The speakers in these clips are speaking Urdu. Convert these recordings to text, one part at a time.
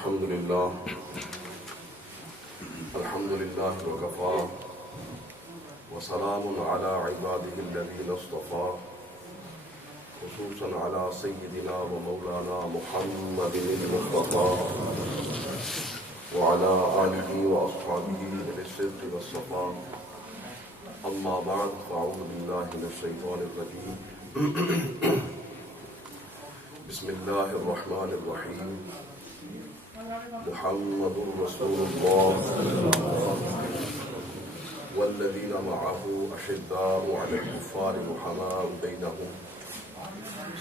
الحمد لله وكفى وسلام على عباده الذين اصطفى خصوصا على سيدنا ومولانا محمد المصطفى وعلى آله وأصحابه بالصدق والصفاء. أما بعد فأعوذ بالله من الشيطان الرجيم. بسم الله الرحمن الرحيم. محمد رسول الله والذين معه أشداء على الكفار رحماء بينهم.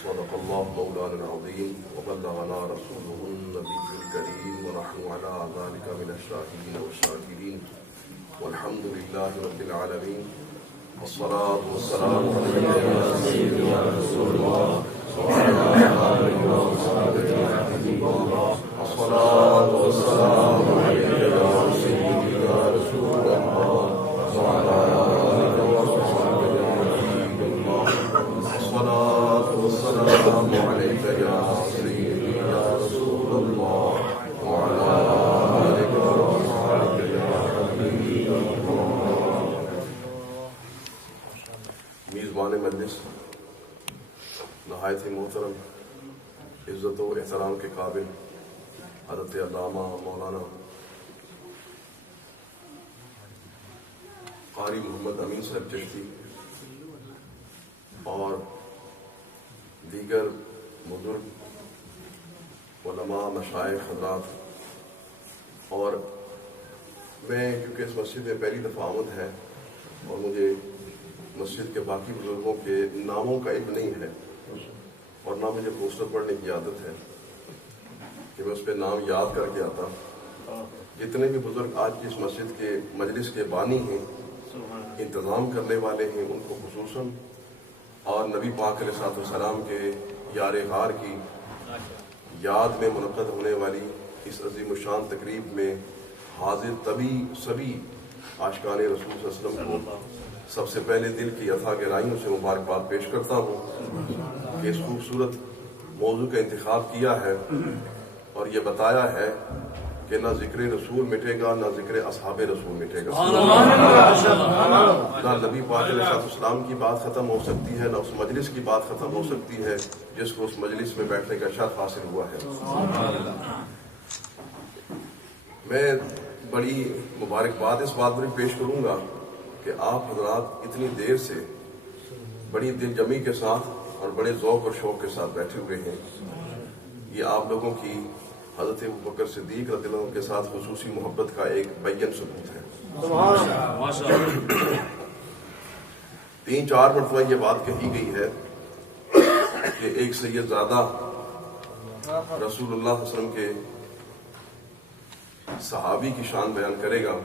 صدق الله مولانا العظيم وبلغنا رسوله النبي الكريم ونحن على ذلك من الشاهدين والشاكرين والحمد لله رب العالمين. والصلاة والسلام عليك يا سيدي يا رسول الله وعلى آله وصحبه يا حبيب الله. الصلاة والسلام عليك يا سيدي يا رسول الله وعلى آله وصحبه يا حبيب الله. الصلاة والسلام عليك يا سيدي يا رسول الله وعلى آله وصحبه يا حبيب الله. میزبان مجلس نہایت ہی محترم، عزت و احترام کے قابل حضرت علامہ مولانا قاری محمد امین صاحب چشتی اور دیگر بزرگ علماء مشائخ حضرات، اور میں کیونکہ اس مسجد میں پہلی دفعہ آمد ہے اور مجھے مسجد کے باقی بزرگوں کے ناموں کا علم نہیں ہے اور نہ مجھے پوسٹر پڑھنے کی عادت ہے کہ میں اس پہ نام یاد کر کے آتا. جتنے بھی بزرگ آج کی اس مسجد کے مجلس کے بانی ہیں، انتظام کرنے والے ہیں، ان کو خصوصاً اور نبی پاک علیہ السلام کے یار غار کی یاد میں منعقد ہونے والی اس عظیم الشان تقریب میں حاضر سبھی عاشقان رسول صلی اللہ علیہ وسلم کو سب سے پہلے دل کی عطا گہرائیوں سے مبارکباد پیش کرتا ہوں کہ اس خوبصورت موضوع کا انتخاب کیا ہے اور یہ بتایا ہے کہ نہ ذکر رسول مٹے گا، نہ ذکر اصحاب رسول مٹے گا. نہ نبی پاک علیہ السلام کی بات ختم ہو سکتی ہے، نہ اس مجلس کی بات ختم ہو سکتی ہے جس کو اس مجلس میں بیٹھنے کا شرف حاصل ہوا ہے. میں بڑی مبارکباد اس بات پر پیش کروں گا کہ آپ حضرات اتنی دیر سے بڑی دل جمی کے ساتھ اور بڑے ذوق اور شوق کے ساتھ بیٹھے ہوئے ہیں. یہ آپ لوگوں کی حضرت ابوبکر صدیق رضی اللہ عنہ کے ساتھ خصوصی محبت کا ایک بیان ثبوت ہے. 3-4 مرتبہ یہ بات کہی گئی ہے کہ ایک سید زادہ رسول اللہ صلی اللہ علیہ وسلم کے صحابی کی شان بیان کرے گا.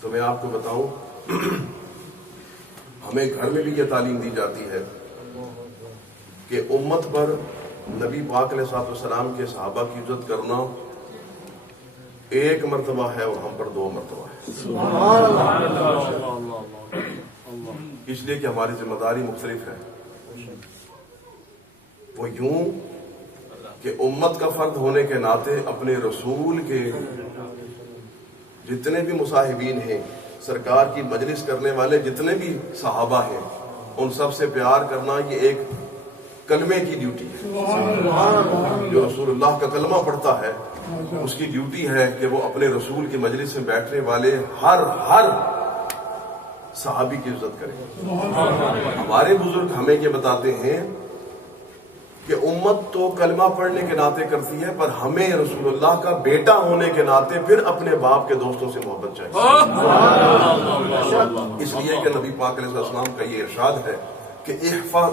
تو میں آپ کو بتاؤں، ہمیں گھر میں بھی یہ تعلیم دی جاتی ہے کہ امت پر نبی پاک علیہ السلام کے صحابہ کی عزت کرنا 1 مرتبہ ہے اور ہم پر 2 مرتبہ ہے. اس لیے کہ ہماری ذمہ داری مختلف ہے. وہ یوں کہ امت کا فرد ہونے کے ناطے اپنے رسول کے جتنے بھی مصاحبین ہیں، سرکار کی مجلس کرنے والے جتنے بھی صحابہ ہیں، ان سب سے پیار کرنا یہ ایک کلمے کی ڈیوٹی ہے. جو رسول اللہ کا کلمہ پڑھتا ہے اس کی ڈیوٹی ہے کہ وہ اپنے رسول کی مجلس میں بیٹھنے والے ہر صحابی کی عزت کرے. ہمارے بزرگ ہمیں یہ بتاتے ہیں کہ امت تو کلمہ پڑھنے کے ناطے کرتی ہے، پر ہمیں رسول اللہ کا بیٹا ہونے کے ناطے پھر اپنے باپ کے دوستوں سے محبت چاہیے. اس لیے کہ نبی پاک علیہ السلام کا یہ ارشاد ہے کہ احفظ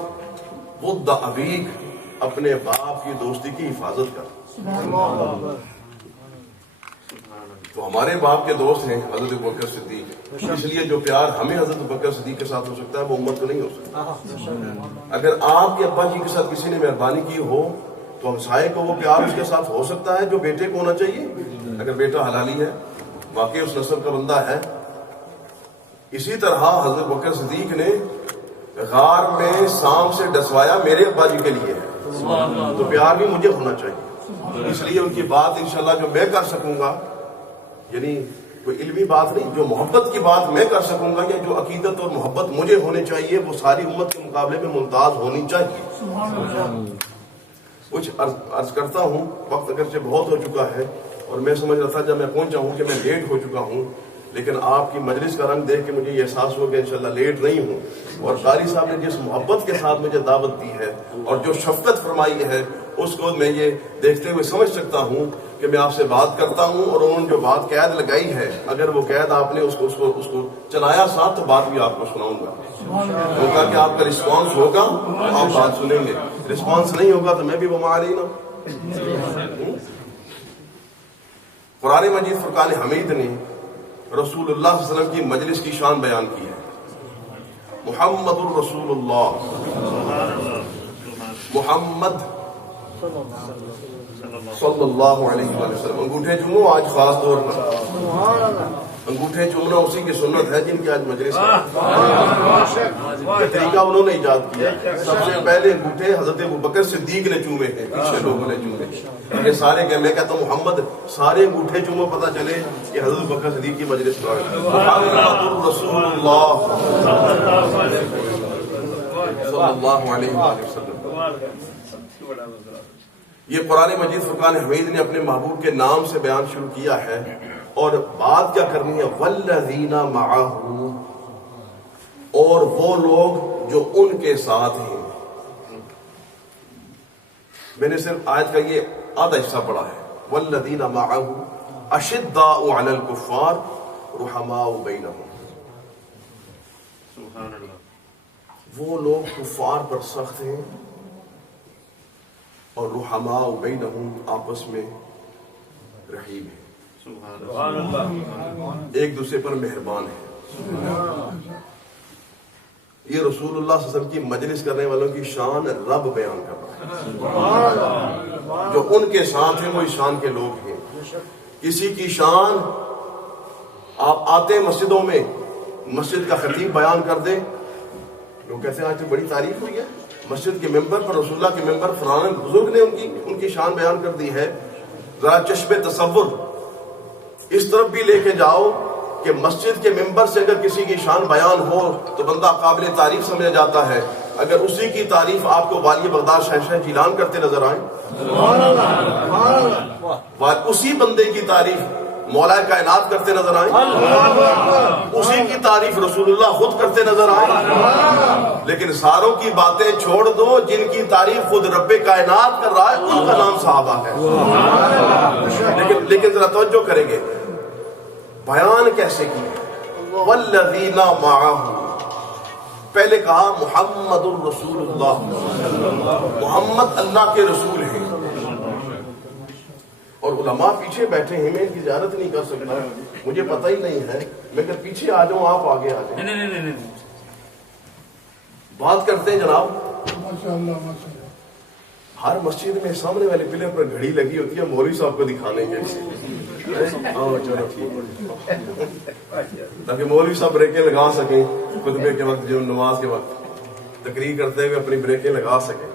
ود ابیک، اپنے باپ کی دوستی کی حفاظت کر. تو ہمارے باپ کے دوست ہیں حضرت ابوبکر صدیق، اس لیے جو پیار ہمیں حضرت ابوبکر صدیق کے ساتھ ہو سکتا ہے وہ امت کو نہیں ہو سکتا. اگر آپ کے ابا جی کے ساتھ کسی نے مہربانی کی ہو تو ہمسائے کو وہ پیار اس کے ساتھ ہو سکتا ہے جو بیٹے کو ہونا چاہیے. اگر بیٹا حلالی ہے، واقعی اس نسل کا بندہ ہے. اسی طرح حضرت ابوبکر صدیق نے غار میں سانپ سے ڈسوایا میرے ابا جی کے لیے ہے، تو پیار بھی مجھے ہونا چاہیے. اس لیے ان کی بات انشاءاللہ جو میں کر سکوں گا، یعنی کوئی علمی بات نہیں، جو محبت کی بات میں کر سکوں گا یا جو عقیدت اور محبت مجھے ہونے چاہیے وہ ساری امت کے مقابلے میں ممتاز ہونی چاہیے۔ کچھ عرض کرتا ہوں، وقت اگرچہ بہت ہو چکا ہے اور میں سمجھ رہا تھا جب میں پہنچا ہوں کہ میں لیٹ ہو چکا ہوں، لیکن آپ کی مجلس کا رنگ دیکھ کے مجھے یہ احساس ہوا کہ انشاءاللہ لیٹ نہیں ہوں، اور قاری صاحب نے جس محبت کے ساتھ مجھے دعوت دی ہے اور جو شفقت فرمائی ہے اس کو میں یہ دیکھتے ہوئے سمجھ سکتا ہوں کہ میں آپ سے بات کرتا ہوں، اور انہوں نے جو بات قید لگائی ہے اگر وہ قید آپ نے اس کو چلایا ساتھ تو بات بھی آپ کو سناؤں گا، ہوگا کہ آپ کا رسپانس ہوگا آپ بات سنیں گے، رسپانس نہیں ہوگا تو میں بھی وما علینا۔ قرآن مجید فرقان حمید نے رسول اللہ صلی اللہ علیہ وسلم کی مجلس کی شان بیان کی ہے۔ محمد الرسول اللہ، محمد صلی اللہ علیہ وسلم۔ انگوٹھے چومو آج خاص طور پر، انگوٹھے چومنا اسی کی سنت ہے جن کی آج مجلس ہے، یہ طریقہ انہوں نے ایجاد کیا۔ سب سے پہلے انگوٹھے حضرت ابوبکر صدیق نے چومے ہیں، پیچھے لوگوں نے چومے، یہ سارے کہ میں کہتا ہوں محمد سارے انگوٹھے چومو، پتہ چلے کہ حضرت ابوبکر صدیق کی مجلس پر محمد الرسول اللہ صلی اللہ علیہ وسلم۔ یہ قرآن مجید فرقان حمید نے اپنے محبوب کے نام سے بیان شروع کیا ہے، اور بات کیا کرنی ہے، والذین معہ، اور وہ لوگ جو ان کے ساتھ ہیں۔ میں نے صرف آیت کا یہ آدھا حصہ پڑھا ہے، والذین معہ اشداء علی الکفار رحماء بینہم، وہ لوگ کفار پر سخت ہیں اور رحماء بینہم آپس میں رحیم ہیں، ایک دوسرے پر مہربان ہے۔ یہ رسول اللہ صلی اللہ علیہ وسلم کی مجلس کرنے والوں کی شان رب بیان کر رہا ہے، جو ان کے ساتھ ہیں وہ شان کے لوگ ہیں۔ کسی کی شان آپ آتے مسجدوں میں، مسجد کا خطیب بیان کر دے، لوگ کہتے ہیں آج تو بڑی تعریف ہوئی ہے، مسجد کے ممبر پر، رسول اللہ کے ممبر فلاں بزرگ نے ان کی شان بیان کر دی ہے۔ ذرا چشم تصور اس طرف بھی لے کے جاؤ کہ مسجد کے ممبر سے اگر کسی کی شان بیان ہو تو بندہ قابل تعریف سمجھا جاتا ہے، اگر اسی کی تعریف آپ کو والی بغداد شہنشاہ جیلان کرتے نظر آئیں، اسی بندے کی تعریف مولا کائنات کرتے نظر آئیں، اسی کی تعریف رسول اللہ خود کرتے نظر آئیں، لیکن ساروں کی باتیں چھوڑ دو، جن کی تعریف خود رب کائنات کر رہا ہے ان کا نام صحابہ ہے۔ لیکن ذرا توجہ کریں گے بیان کیسے کی، والذین معہ، پہلے کہا محمد الرسول اللہ، محمد اللہ کے رسول ہیں، اور علماء پیچھے بیٹھے ہیں، میں ان کی زیارت نہیں کر سکتا، مجھے پتہ ہی نہیں ہے، میں اگر پیچھے آ جاؤں آپ آگے آ جائیں، بات کرتے ہیں جناب۔ ہر مسجد میں سامنے والے پلر پر گھڑی لگی ہوتی ہے مولوی صاحب کو دکھانے کے لیے، چلو ٹھیک، تاکہ مولوی صاحب بریکیں لگا سکیں خطبے کے وقت، جو نماز کے وقت تقریر کرتے ہوئے اپنی بریکیں لگا سکیں۔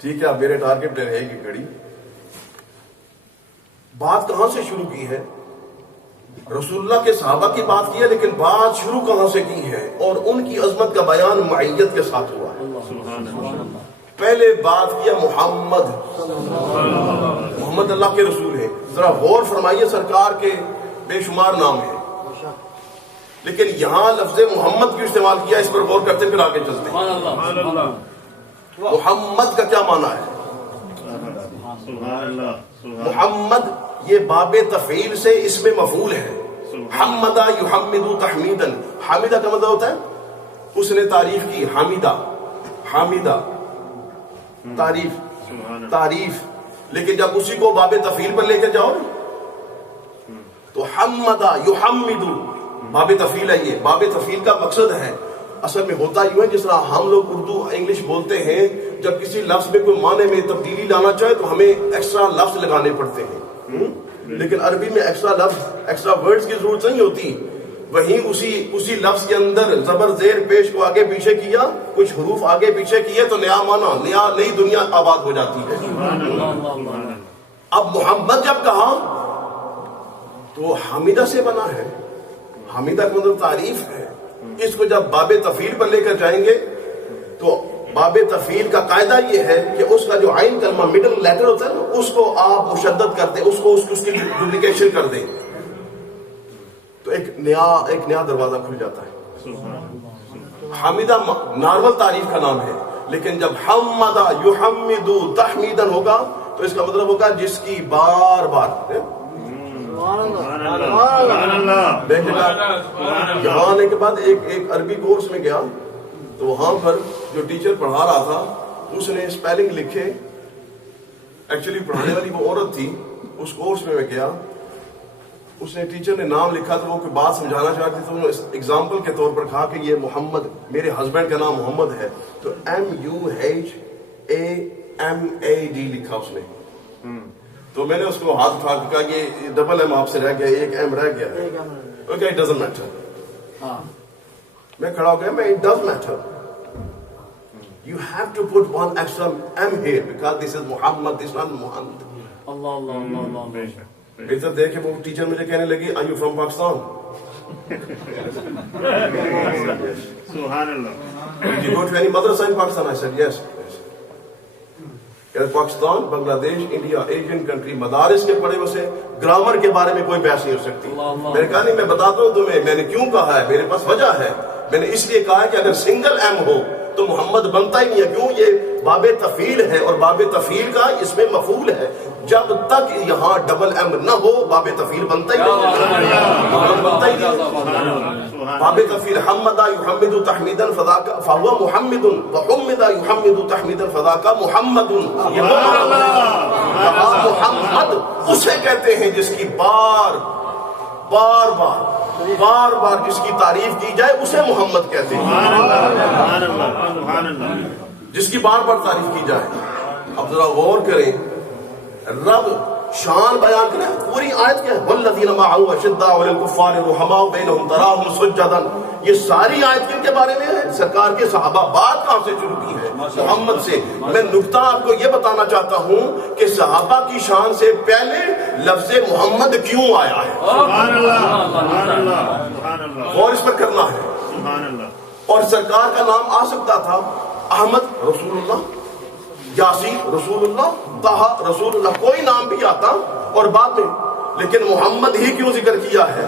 ٹھیک ہے، اب میرے ٹارگٹ رہے گی گھڑی۔ بات کہاں سے شروع کی ہے؟ رسول اللہ کے صحابہ کی بات کی ہے، لیکن بات شروع کہاں سے کی ہے؟ اور ان کی عظمت کا بیان معیت کے ساتھ ہوا ہے۔ پہلے بات کیا محمد، محمد اللہ کے رسول ہیں، ذرا غور فرمائیے، سرکار کے بے شمار نام ہیں، لیکن یہاں لفظ محمد کیوں استعمال کیا، اس پر غور کرتے پھر آگے چلتے ہیں۔ محمد کا کیا معنی ہے؟ محمد یہ باب تفعیل سے اس میں مفعول ہے، حمدہ یحمد تحمیدن، حامدہ کا مطلب ہوتا ہے اس نے تعریف کی، حامدہ، حامدہ تعریف، لیکن جب اسی کو باب تفعیل پر لے کے جاؤ تو حمدہ یحمد باب تفعیل ہے۔ یہ باب تفعیل کا مقصد ہے، اصل میں ہوتا یوں ہے جس طرح ہم لوگ اردو انگلش بولتے ہیں، جب کسی لفظ میں کوئی معنی میں تبدیلی لانا چاہے تو ہمیں ایکسٹرا لفظ لگانے پڑتے ہیں، لیکن عربی میں ایکسٹرا لفظ، ایکسٹرا ورڈز کی ضرورت نہیں ہوتی۔ وہیں اسی لفظ کے اندر زبر زیر پیش کو آگے پیچھے کیا، کچھ حروف آگے پیچھے کیے تو نیا معنی، نئی دنیا آباد ہو جاتی ہے۔ اب محمد جب کہا تو حمیدہ سے بنا ہے، حمیدہ کا مطلب تعریف ہے. اس کو جب باب تفعیل پر لے کر جائیں گے تو باب تفعیل کا قاعدہ یہ ہے کہ اس کا جو عین کلمہ مڈل لیٹر ہوتا ہے نا، اس کو آپ مشدد کر دیں، اس کی ڈپلیکیشن کر دیں تو ایک نیا دروازہ کھل جاتا ہے. حمیدہ نارمل تعریف کا نام ہے، لیکن جب حمدہ یحمد تحمیدن ہوگا تو اس کا مطلب ہوگا جس کی بار بار. یہاں آنے کے بعد ایک عربی کورس میں گیا تو وہاں پر جو ٹیچر پڑھا رہا تھا اس نے اسپیلنگ لکھے. ایکچولی پڑھانے والی وہ عورت تھی. اس کورس میں گیا، اس نے ٹیچر نے نام لکھا تو وہ کوئی بات سمجھانا چاہتی تو انہوں نے ایگزامپل کے طور پر کہا کہ یہ محمد، میرے ہسبینڈ کا نام محمد ہے، تو MUHAMAD لکھا اس نے. تو میں نے اس کو ہاتھ اٹھا کے کہا کہ ڈبل ایم آپ سے رہ گیا، ایک ایم رہ گیا ہے. Okay it doesn't matter. میں کھڑا ہو گیا، میں it does matter. You have to put one extra M here because this is Muhammad, this is not Muhammad. اللہ. ادھر دیکھے وہ ٹیچر مجھے کہنے لگی are you from Pakistan? سبحان اللہ. Did you go to any madrasa in Pakistan? I said yes. Pakistan, بنگلہ دیش، انڈیا، ایشین کنٹری، مدارس کے پڑھے وسے گرامر کے بارے میں کوئی بحث نہیں ہو سکتی. میں نے کہا نہیں، میں بتاتا ہوں تمہیں میں نے کیوں کہا ہے، میرے پاس وجہ ہے. میں نے اس لیے کہا ہے کہ اگر سنگل ایم ہو تو محمد بنتا ہی نہیں ہے. کیوں؟ یہ باب تفعیل ہے اور باب تفعیل کا اس میں مفعول ہے. جب تک یہاں ڈبل ایم نہ ہو باب تفعیل بنتا ہی نہیں، محمد بنتا ہی نہیں. باب تفعیل حمدہ یحمد تحمیدا فهو محمد وحمد یحمد تحمیدا فذاک محمد. یہ محمد اسے کہتے ہیں جس کی بار بار جس کی تعریف کی جائے اسے محمد کہتے ہیں. جس کی بار بار تعریف کی جائے. اب ذرا غور کریں، رب شان بیان کریں. پوری آیت کیا ہے؟ والذین معه اشداء علی الکفار رحماء بینہم تراہم سجدا. یہ ساری آیت کن کے بارے میں ہے؟ سرکار کے صحابہ. بات کہاں سے شروع کی ہے؟ محمد سے. میں نکتہ آپ کو یہ بتانا چاہتا ہوں کہ صحابہ کی شان سے پہلے لفظ محمد کیوں آیا ہے. سبحان اللہ. اور اس پر کرنا ہے. سبحان اللہ. اور سرکار کا نام آ سکتا تھا احمد رسول اللہ، یاسین رسول اللہ، طہ رسول اللہ، کوئی نام بھی آتا اور بعد میں. لیکن محمد ہی کیوں ذکر کیا ہے؟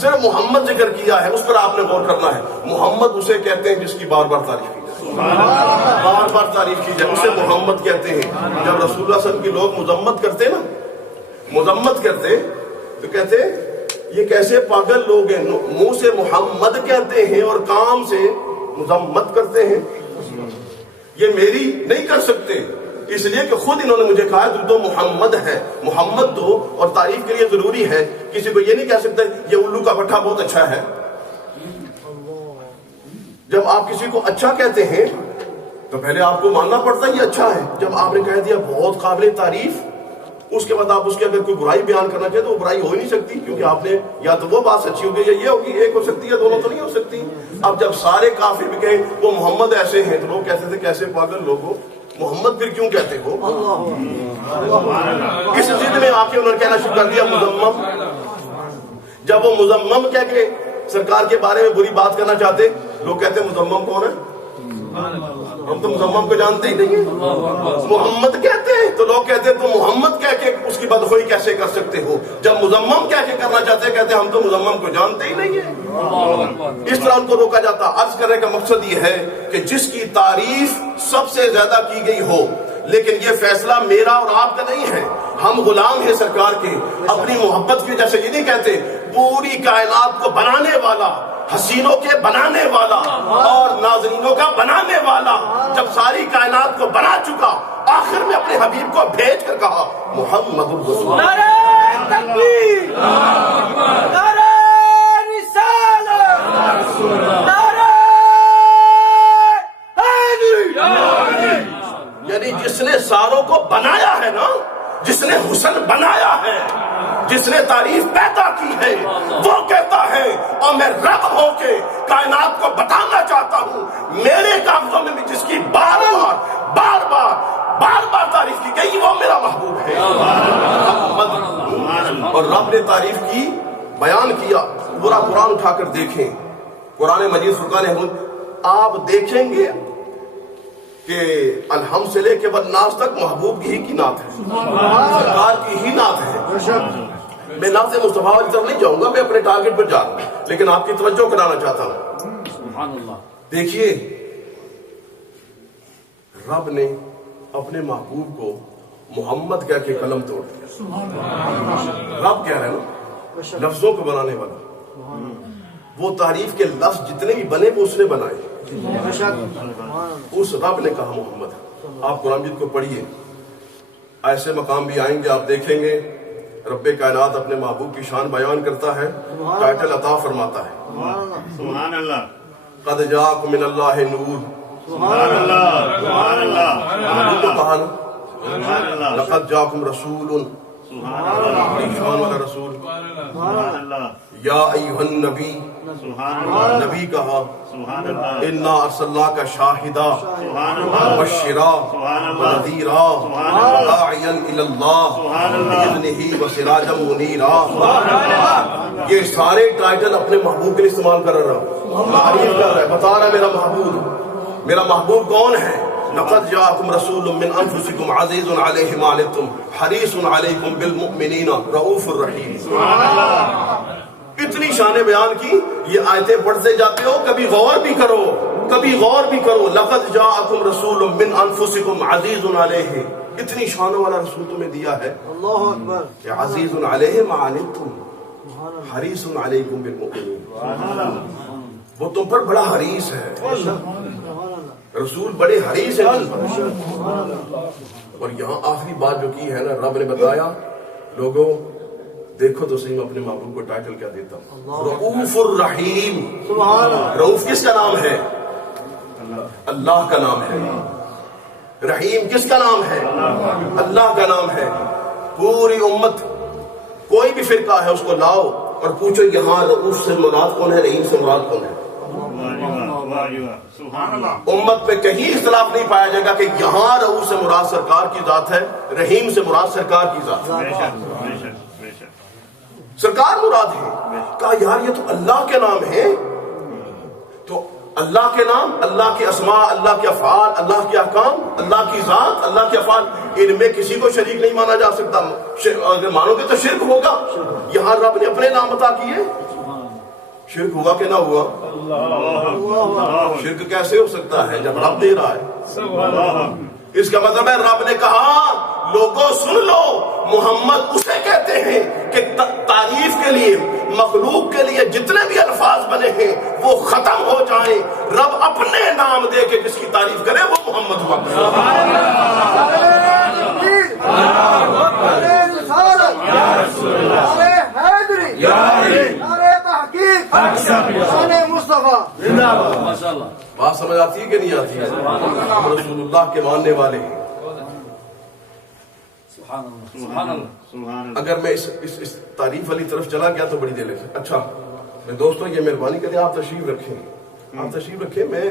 صرف محمد ذکر کیا ہے. اس پر آپ نے غور کرنا ہے. محمد اسے کہتے ہیں جس کی بار بار تعریف کی جائے، بار بار تعریف کی جائے، اسے محمد کہتے ہیں. جب رسول اللہ صلی اللہ علیہ وسلم کی لوگ مذمت کرتے نا، مذمت کرتے تو کہتے یہ کیسے پاگل لوگ ہیں، منہ سے محمد کہتے ہیں اور کام سے مذمت کرتے ہیں. یہ میری نہیں کر سکتے، اس لیے کہ خود انہوں نے مجھے کہا تو محمد ہے. محمد تو اور تعریف کے لیے ضروری ہے. کسی کو یہ نہیں کہہ سکتے یہ الو کا پٹھا بہت اچھا ہے. جب آپ کسی کو اچھا کہتے ہیں تو پہلے آپ کو ماننا پڑتا ہے یہ اچھا ہے. جب آپ نے کہہ دیا بہت قابل تعریف، اس کے بعد آپ اس کی اگر کوئی برائی بیان کرنا چاہے تو وہ برائی ہو ہی نہیں سکتی، کیونکہ آپ نے یا تو وہ بات سچی ہوگی یا یہ ہوگی. ایک ہو سکتی ہے، دونوں تو نہیں ہو سکتی. اب جب سارے کافر بھی کہیں وہ محمد ایسے ہیں تو لوگ کہتے تھے کیسے پاگل لوگوں، محمد پھر کیوں کہتے ہو؟ اس ضد میں آ کے انہوں نے کہنا شروع کر دیا مذمم. جب وہ مذمم کہہ کے سرکار کے بارے میں بری بات کرنا چاہتے، لوگ کہتے مذمم کون ہے؟ ہم تو مذمم کو جانتے ہی نہیں ہیں. محمد کہتے ہیں تو لوگ کہتے ہیں تو محمد کہہ کے اس کی بدخوئی کیسے کر سکتے ہو؟ جب مذمم کہہ کے کرنا چاہتے کہتے ہیں ہم تو مذمم کو جانتے ہی نہیں ہیں. اس طرح ان کو روکا جاتا. عرض کرنے کا مقصد یہ ہے کہ جس کی تعریف سب سے زیادہ کی گئی ہو، لیکن یہ فیصلہ میرا اور آپ کا نہیں ہے. ہم غلام ہیں سرکار کے. اپنی محبت کی وجہ سے یہ نہیں کہتے پوری کائنات کو بنانے والا، حسینوں کے بنانے والا اور ناظرینوں کا بنانے والا جب ساری کائنات کو بنا چکا، آخر میں اپنے حبیب کو بھیج کر کہا محمد الرسول اللہ. نعرہ تکبیر، نعرہ رسالت، نعرہ حیدری. یعنی جس نے ساروں کو بنایا ہے نا، جس نے حسن بنایا ہے، جس نے تعریف پیدا کی ہے، وہ کہتا ہے اور میں رب ہو کے کائنات کو بتانا چاہتا ہوں میرے کاغذوں میں بھی جس کی بار بار بار بار تعریف کی گئی وہ میرا محبوب ہے محمد، اور رب نے تعریف کی، بیان کیا۔ پورا قرآن اٹھا کر دیکھیں، قرآن مجید فرقان حمید، آپ دیکھیں گے کہ الحمد سے لے کے والناس تک محبوب کی ہی کی نعت ہے، سرکار کی ہی نعت ہے۔ میں نعت مصطفیٰ کی طرف نہیں جاؤں گا، میں اپنے ٹارگٹ پر جا رہا ہوں، لیکن آپ کی توجہ کرانا چاہتا ہوں۔ دیکھیے رب نے اپنے محبوب کو محمد کہہ کے قلم توڑ دیا۔ رب کہہ رہے ہیں نا، لفظوں کو بنانے والا، وہ تعریف کے لفظ جتنے بھی بنے وہ اس نے بنائے، اس رب نے کہا محمد۔ آپ قرآن مجید کو پڑھیے، ایسے مقام بھی آئیں گے، آپ دیکھیں گے رب کائنات اپنے محبوب کی شان بیان کرتا ہے، ٹائٹل عطا فرماتا ہے، سبحان اللہ، قد جاءکم من اللہ نور۔ سبحان اللہ، سبحان اللہ، محبوب کو کہا نا، سبحان اللہ، لقد جاءکم رسول، سبحان اللہ، شان والا رسول، سبحان اللہ، یا ایھا النبی، سبحان اللہ، نبی کہا، سبحان اللہ، انا ارسلناک شاہدا سبحان اللہ، مبشرا سبحان اللہ، ونذیرا سبحان اللہ، وداعیا الی اللہ سبحان اللہ، باذنہ وسراجا منیرا۔ یہ سارے ٹائٹل اپنے محبوب کے لیے استعمال کر رہا ہوں، تعریف کر رہا ہے، بتا رہا ہے میرا محبوب کون ہے۔ لقد جاءکم رسول من انفسکم عزیز علیہ ما عنتم حریص علیکم بالمؤمنین رؤوف الرحیم۔ اتنی شان بیان کی، یہ آیتیں پڑھتے جاتے ہو، کبھی غور بھی کرو، کبھی غور بھی کرو۔ لقد جاءکم رسول من انفسکم عزیز علیہ، اتنی شانوں والا رسول تمہیں دیا ہے اللہ اکبر، کہ عزیز علیہ ما عنتم حریص علیکم بالمؤمنین، وہ تم پر بڑا حریص ہے، رسول بڑے حریص ہیں تم پر۔ اور یہاں آخری بات جو کی ہے نا، رب نے بتایا لوگوں دیکھو تو صحیح میں اپنے محبوب کو ٹائٹل کیا دیتا ہوں، رؤوف الرحیم۔ سبحان اللہ، رؤوف کس کا نام ہے؟ اللہ کا نام ہے۔ رحیم کس کا نام ہے؟ اللہ کا نام ہے۔ پوری امت، کوئی بھی فرقہ ہے اس کو لاؤ اور پوچھو یہاں رؤوف سے مراد کون ہے، رحیم سے مراد کون ہے؟ سبحان اللہ، امت پہ کہیں اختلاف نہیں پایا جائے گا کہ یہاں رؤوف سے مراد سرکار کی ذات ہے، رحیم سے مراد سرکار کی ذات ہے، بے شک، بے شک، بے شک، سرکار مراد ہے۔ کہا یار یہ تو اللہ کے نام ہے، تو اللہ کے نام، اللہ کے اسماء، اللہ کے افعال، اللہ کے احکام، اللہ کی ذات، اللہ کے افعال، ان میں کسی کو شریک نہیں مانا جا سکتا۔ اگر مانو گے تو شرک ہوگا۔ یہاں رب نے اپنے نام عطا کیے، شرک ہوا کہ نہ ہوا؟ شرک کیسے ہو سکتا ہے جب رب دے رہا ہے؟ اس کا مطلب ہے رب نے کہا لوگوں سن لو، محمد اسے کہتے ہیں کہ تعریف کے لیے، مخلوق کے لیے جتنے بھی الفاظ بنے ہیں وہ ختم ہو جائیں، رب اپنے نام دے کے کس کی تعریف کرے وہ محمد ہوا۔ بات سمجھ آتی ہے کہ نہیں آتی ہے؟ رسول اللہ کے ماننے والے ہیں۔ سبحان اللہ، سبحان اللہ، اگر میں اس تعریف والی طرف چلا گیا تو بڑی دیر لگ سکتی۔ اچھا میں دوستوں یہ مہربانی کریں، آپ تشریف رکھیں، آپ تشریف رکھیں، میں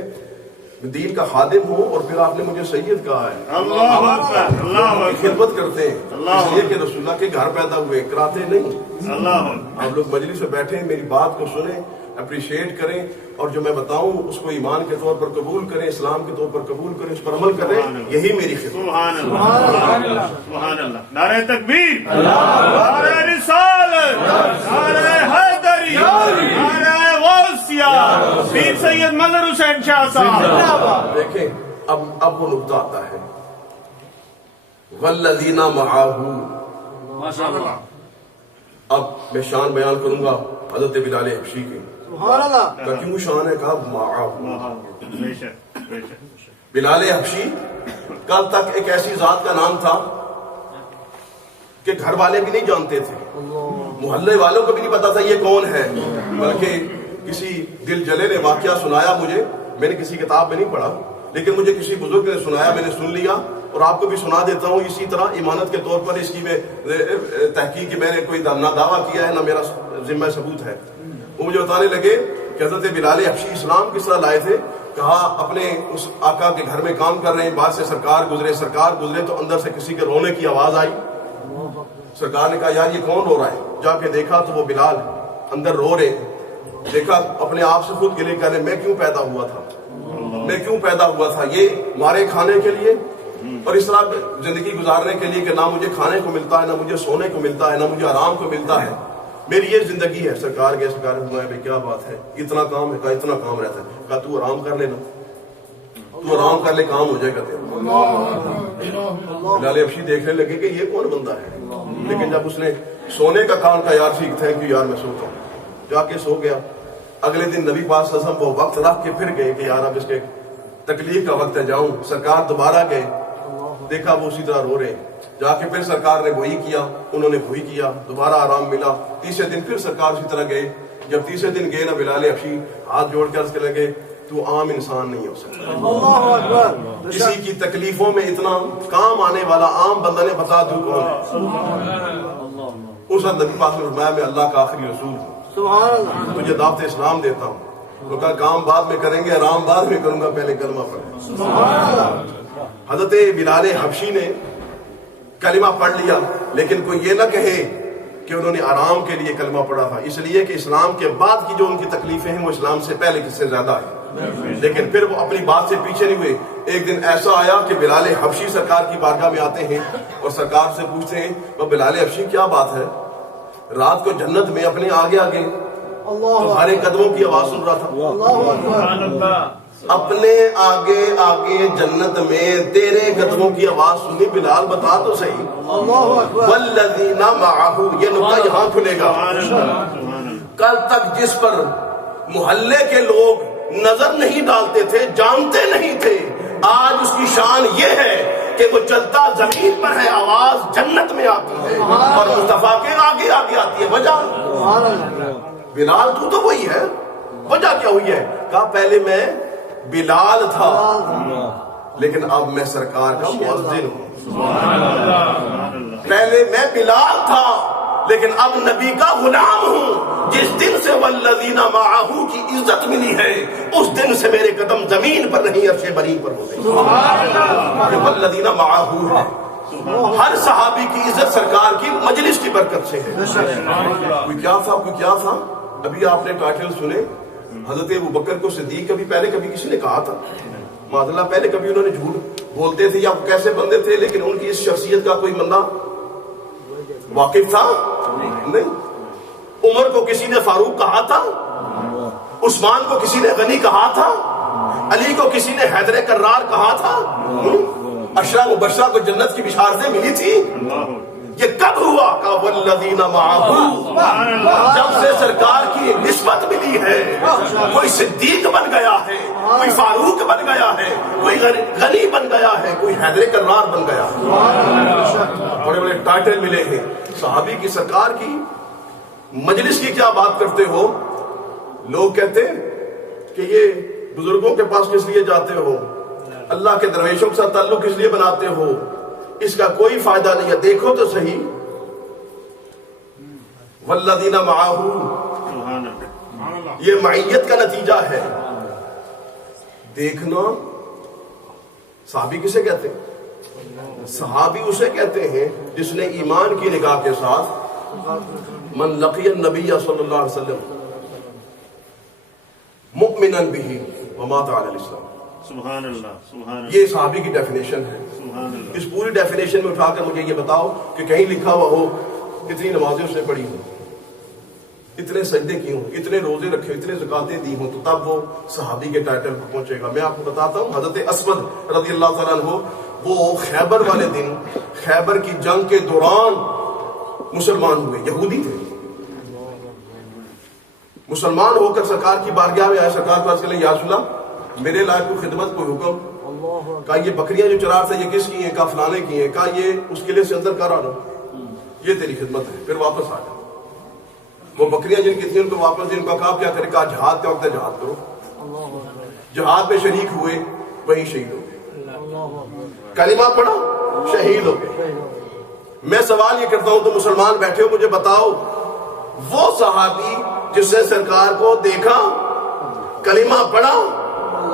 دین کا خادم ہوں اور پھر آپ نے مجھے سید کہا ہے، اللہ اکبر، اللہ اکبر، خدمت کرتے ہیں، اس لیے کہ رسول اللہ کے گھر پیدا ہوئے، کراتے نہیں۔ اللہ اکبر، آپ لوگ مجلس میں بیٹھیں، میری بات کو سنیں، اپریشیٹ کریں، اور جو میں بتاؤں اس کو ایمان کے طور پر قبول کریں، اسلام کے طور پر قبول کریں، اس پر عمل کریں، یہی میری خدمت۔ سبحان اللہ، سبحان اللہ، نعرہ تکبیر، نعرہ رسالت، نعرہ حیدری، نعرہ غوثیہ، پیر سید مظہر حسین شاہ صاحب۔ دیکھیں اب وہ نقطہ آتا ہے، والذین معاہ۔ اب میں شان بیان کروں گا حضرت بلال حبشی کی، سبحان اللہ، کہ کیوں شان ہے، کہا معاہ۔ بے شک، بے شک، بلال حبشی کل تک ایک ایسی ذات کا نام تھا کہ گھر والے بھی نہیں جانتے تھے، محلے والوں کو بھی نہیں پتا تھا یہ کون ہے، بلکہ کسی دل جلے نے واقعہ سنایا مجھے، میں نے کسی کتاب میں نہیں پڑھا لیکن مجھے کسی بزرگ نے سنایا، میں نے سن لیا اور آپ کو بھی سنا دیتا ہوں۔ اسی طرح امانت کے طور پر اس کی میں تحقیق کی، میں نے کوئی نہ دعویٰ کیا ہے نہ میرا ذمہ ثبوت ہے۔ وہ مجھے بتانے لگے کہ حضرت بلال حبشی اسلام کس طرح لائے تھے۔ کہا اپنے اس آقا کے گھر میں کام کر رہے ہیں، بعد سے سرکار گزرے تو اندر سے کسی کے رونے کی آواز آئی. سرکار نے کہا یار یہ کون رو رہا ہے؟ جا کے دیکھا تو وہ بلال اندر رو رہے ہیں. دیکھا اپنے آپ سے خود گلے کر رہے میں کیوں پیدا ہوا تھا، یہ مارے کھانے کے لیے اور اس طرح زندگی گزارنے کے لیے کہ نہ مجھے کھانے کو ملتا ہے، نہ مجھے سونے کو ملتا ہے، نہ مجھے آرام کو ملتا ہے، میری یہ زندگی ہے. سرکار نے فرمایا بھائی کیا بات ہے، اتنا کام ہے؟ کہا اتنا کام رہتا ہے. کہا تو آرام کر لینا، تو آرام کر لے، کام ہو جائے گا تیرا. بلال حبشی دیکھنے لگے کہ یہ کون بندہ ہے، لیکن جب اس نے سونے کا کام کا یار ٹھیک تھینک یو یار میں سوتا ہوں، جا کے سو گیا. اگلے دن نبی پاک صلی اللہ علیہ وسلم وہ وقت رکھ کے پھر گئے کہ یار اب اس کے تکلیف کا وقت ہے جاؤں. سرکار دوبارہ گئے، دیکھا وہ اسی طرح رو رہے ہیں. جا کے پھر سرکار نے وہی کیا، انہوں نے وہی کیا، دوبارہ آرام ملا. تیسرے دن پھر سرکار اسی طرح گئے. جب تیسرے دن گئے نا بلال حبشی ہاتھ جوڑ کے عرض کرنے لگے تو عام انسان نہیں ہو سکتا. اللہ اکبر. کسی کی تکلیفوں میں اتنا کام آنے والا عام بندہ نے بتا دوں کون ہے. اس وقت نبی پاک نے فرمایا میں اللہ کا آخری رسول ہوں، سبحان اللہ. تجھے دعوت اسلام دیتا ہوں. تو کہا کام بعد میں کریں گے، آرام بعد میں کروں گا، پہلے کلمہ پڑھیں. سبحان اللہ. حضرت بلال حبشی نے کلمہ پڑھ لیا، لیکن کوئی یہ نہ کہے کہ انہوں نے آرام کے لیے کلمہ پڑھا تھا، اس لیے کہ اسلام کے بعد کی جو ان کی تکلیفیں ہیں وہ اسلام سے پہلے کس سے زیادہ ہیں. لیکن پھر وہ اپنی بات سے پیچھے نہیں ہوئے. ایک دن ایسا آیا کہ بلال حبشی سرکار کی بارگاہ میں آتے ہیں اور سرکار سے پوچھتے ہیں وہ بلال حبشی کیا بات ہے، رات کو جنت میں اپنے آگے تمہارے قدموں کی آواز سن رہا تھا. اللہ اکبر. اپنے آگے جنت میں تیرے قدموں کی آواز سنی. بلال بتا تو صحیح. اللہ اکبر. والذین معہ، یہ نقطہ یہاں کھلے گا. کل تک جس پر محلے کے لوگ نظر نہیں ڈالتے تھے، جانتے نہیں تھے، آج اس کی شان یہ ہے کہ وہ چلتا زمین پر ہے، آواز جنت میں آتی ہے اور مصطفیٰ کے آگے آتی ہے. وجہ بلال تو وہی ہے. وجہ کیا ہوئی ہے؟ کہا پہلے میں بلال تھا لیکن اب میں سرکار کا مؤذن ہوں. پہلے میں بلال تھا لیکن اب نبی کا غلام ہوں. جس دن سے والذین معہ کی عزت ملی ہے اس دن سے میرے قدم زمین پر نہیں عرش بری پر ہوتے. والذین معہ ہے، ہر صحابی کی عزت سرکار کی مجلس کی برکت سے ہے. کوئی کیا تھا. ابھی آپ نے ٹائٹل سنے، حضرت ابوبکر کو صدیق کبھی کسی نے کہا تھا؟ معاذ اللہ پہلے کبھی انہوں نے جھوٹ بولتے تھے یا کیسے بندے تھے، لیکن ان کی اس شخصیت کا کوئی بندہ واقف تھا نہیں. عمر کو کسی نے فاروق کہا تھا، عثمان کو کسی نے غنی کہا تھا، علی کو کسی نے حیدر کرار کہا تھا. عشرہ مبشرہ کو جنت کی بشارتیں ملی تھی. یہ کب ہوا؟ کہ والذین معہ، جب سے سرکار کی نسبت ملی ہے. کوئی صدیق بن گیا ہے، کوئی فاروق بن گیا ہے، کوئی غنی بن گیا ہے، کوئی حیدر کرار بن گیا ہے. بڑے بڑے ٹائٹل ملے ہیں. صحابی کی سرکار کی مجلس کی کیا بات کرتے ہو؟ لوگ کہتے کہ یہ بزرگوں کے پاس کس لیے جاتے ہو، اللہ کے درویشوں کے ساتھ تعلق کس لیے بناتے ہو، اس کا کوئی فائدہ نہیں ہے. دیکھو تو صحیح، والذین معہ، یہ معیت کا نتیجہ ہے. دیکھنا. صحابی کسے کہتے ہیں؟ صحابی اسے کہتے ہیں جس نے ایمان کی نگاہ کے ساتھ من لقی النبی صلی اللہ علیہ وسلم مؤمنا بہ ومات علی الاسلام. سبحان اللہ، سبحان اللہ. یہ صحابی کی ڈیفینیشن ہے. سبحان اللہ. اس پوری ڈیفینیشن میں اٹھا کر مجھے یہ بتاؤ کہ کہیں لکھا ہوا ہو اتنی نمازیں اس نے پڑھی ہوں، اتنے سجدے کی ہوں، اتنے روزے رکھے، اتنے زکاتیں دی ہوں، تو تب وہ صحابی کے ٹائٹل پر پہنچے گا. میں آپ کو بتاتا ہوں حضرت اسود رضی اللہ تعالیٰ عنہ، وہ خیبر والے دن، خیبر کی جنگ کے دوران مسلمان ہوئے. یہودی تھے، مسلمان ہو کر سرکار کی بارگاہ میں آئے. سرکار کو عرض کریں یا رسول اللہ میرے لائق کوئی خدمت، کوئی حکم. کہا یہ بکریاں جو چرا تھا یہ کس کی ہیں؟ کہا فلانے کی ہیں. کہا یہ اس قلعے سے اندر کر آنا، یہ تیری خدمت ہے، پھر واپس آ جا. وہ بکریاں جن کی تھیں ان کو واپس دیں. ان کو کہا کیا کرے؟ کہا جہاد کے وقت جہاد کرو. جہاد میں شریک ہوئے، وہیں شہید ہو گئے. کلمہ پڑھا، شہید ہو گئے. میں سوال یہ کرتا ہوں تو مسلمان بیٹھے ہو، مجھے بتاؤ وہ صحابی جس نے سرکار کو دیکھا، کلمہ پڑھا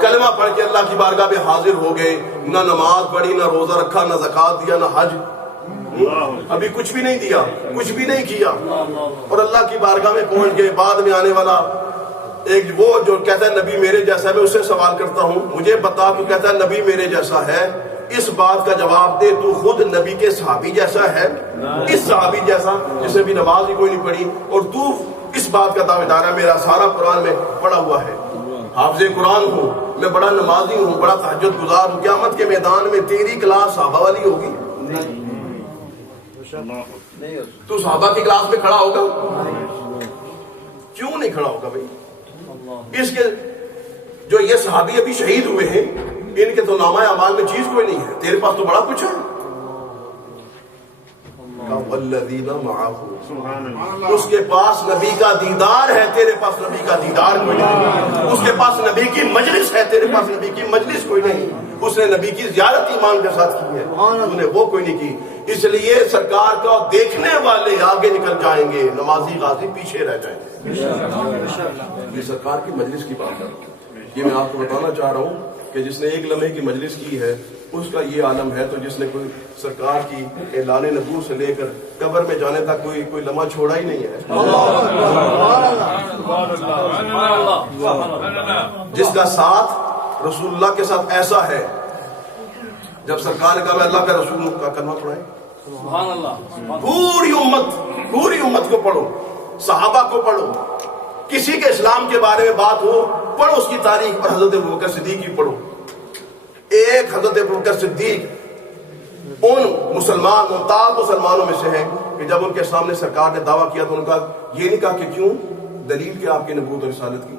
کلمہ پڑھ کے اللہ کی بارگاہ میں حاضر ہو گئے، نہ نماز پڑھی، نہ روزہ رکھا، نہ زکوٰۃ دیا، نہ حج، ابھی کچھ بھی نہیں دیا، کچھ بھی نہیں کیا، اور اللہ کی بارگاہ میں پہنچ گئے۔ بعد میں آنے والا ایک وہ جو کہتا ہے نبی میرے جیسا ہے، میں اس سے سوال کرتا ہوں مجھے بتا، تو کہتا ہے نبی میرے جیسا ہے، اس بات کا جواب دے تو خود نبی کے صحابی جیسا ہے؟ اس صحابی جیسا جس نے بھی نماز ہی کوئی نہیں پڑھی، اور تو اس بات کا دعویٰ دار ہے میرا سارا قرآن میں پڑھا ہوا ہے، حافظ قرآن ہوں، میں بڑا نمازی ہوں، بڑا تہجد گزار ہوں، قیامت کے میدان میں تیری کلاس صحابہ والی ہوگی؟ تو صحابہ کی کلاس میں کھڑا ہوگا؟ کیوں نہیں کھڑا ہوگا بھائی؟ اس کے جو یہ صحابی ابھی شہید ہوئے ہیں، ان کے تو نامہ اعمال میں چیز کوئی نہیں ہے، تیرے پاس تو بڑا کچھ ہے۔ والذین معہ، اس کے پاس نبی کا دیدار ہے، تیرے پاس نبی کا دیدار کوئی نہیں، اس کے پاس نبی کی مجلس ہے، تیرے پاس نبی کی مجلس کوئی نہیں، اس نے نبی کی زیارت ایمان کے ساتھ کی ہے، تو نے وہ کوئی نہیں کی، اس لیے سرکار کا دیکھنے والے آگے نکل جائیں گے، نمازی غازی پیچھے رہ جائیں گے۔ یہ سرکار کی مجلس کی بات ہے، یہ میں آپ کو بتانا چاہ رہا ہوں کہ جس نے ایک لمحے کی مجلس کی ہے اس کا یہ عالم ہے، تو جس نے کوئی سرکار کی اعلان نبوت سے لے کر قبر میں جانے تک کوئی لمحہ چھوڑا ہی نہیں ہے۔ جس کا ساتھ رسول اللہ کے ساتھ ایسا ہے، جب سرکار نے کہا میں اللہ کا رسول کا کلمہ پڑھائیں، پوری امت کو پڑھو، صحابہ کو پڑھو، کسی کے اسلام کے بارے میں بات ہو پڑھو اس کی تاریخ، پر حضرت ابوبکر صدیق کی پڑھو۔ ایک حضرت ابوبکر صدیق ان مسلمان ممتاز مسلمانوں میں سے ہیں کہ جب ان کے سامنے سرکار نے دعویٰ کیا تو ان کا یہ نہیں کہا کہ کیوں، دلیل کیا آپ کی نبوت اور رسالت کی؟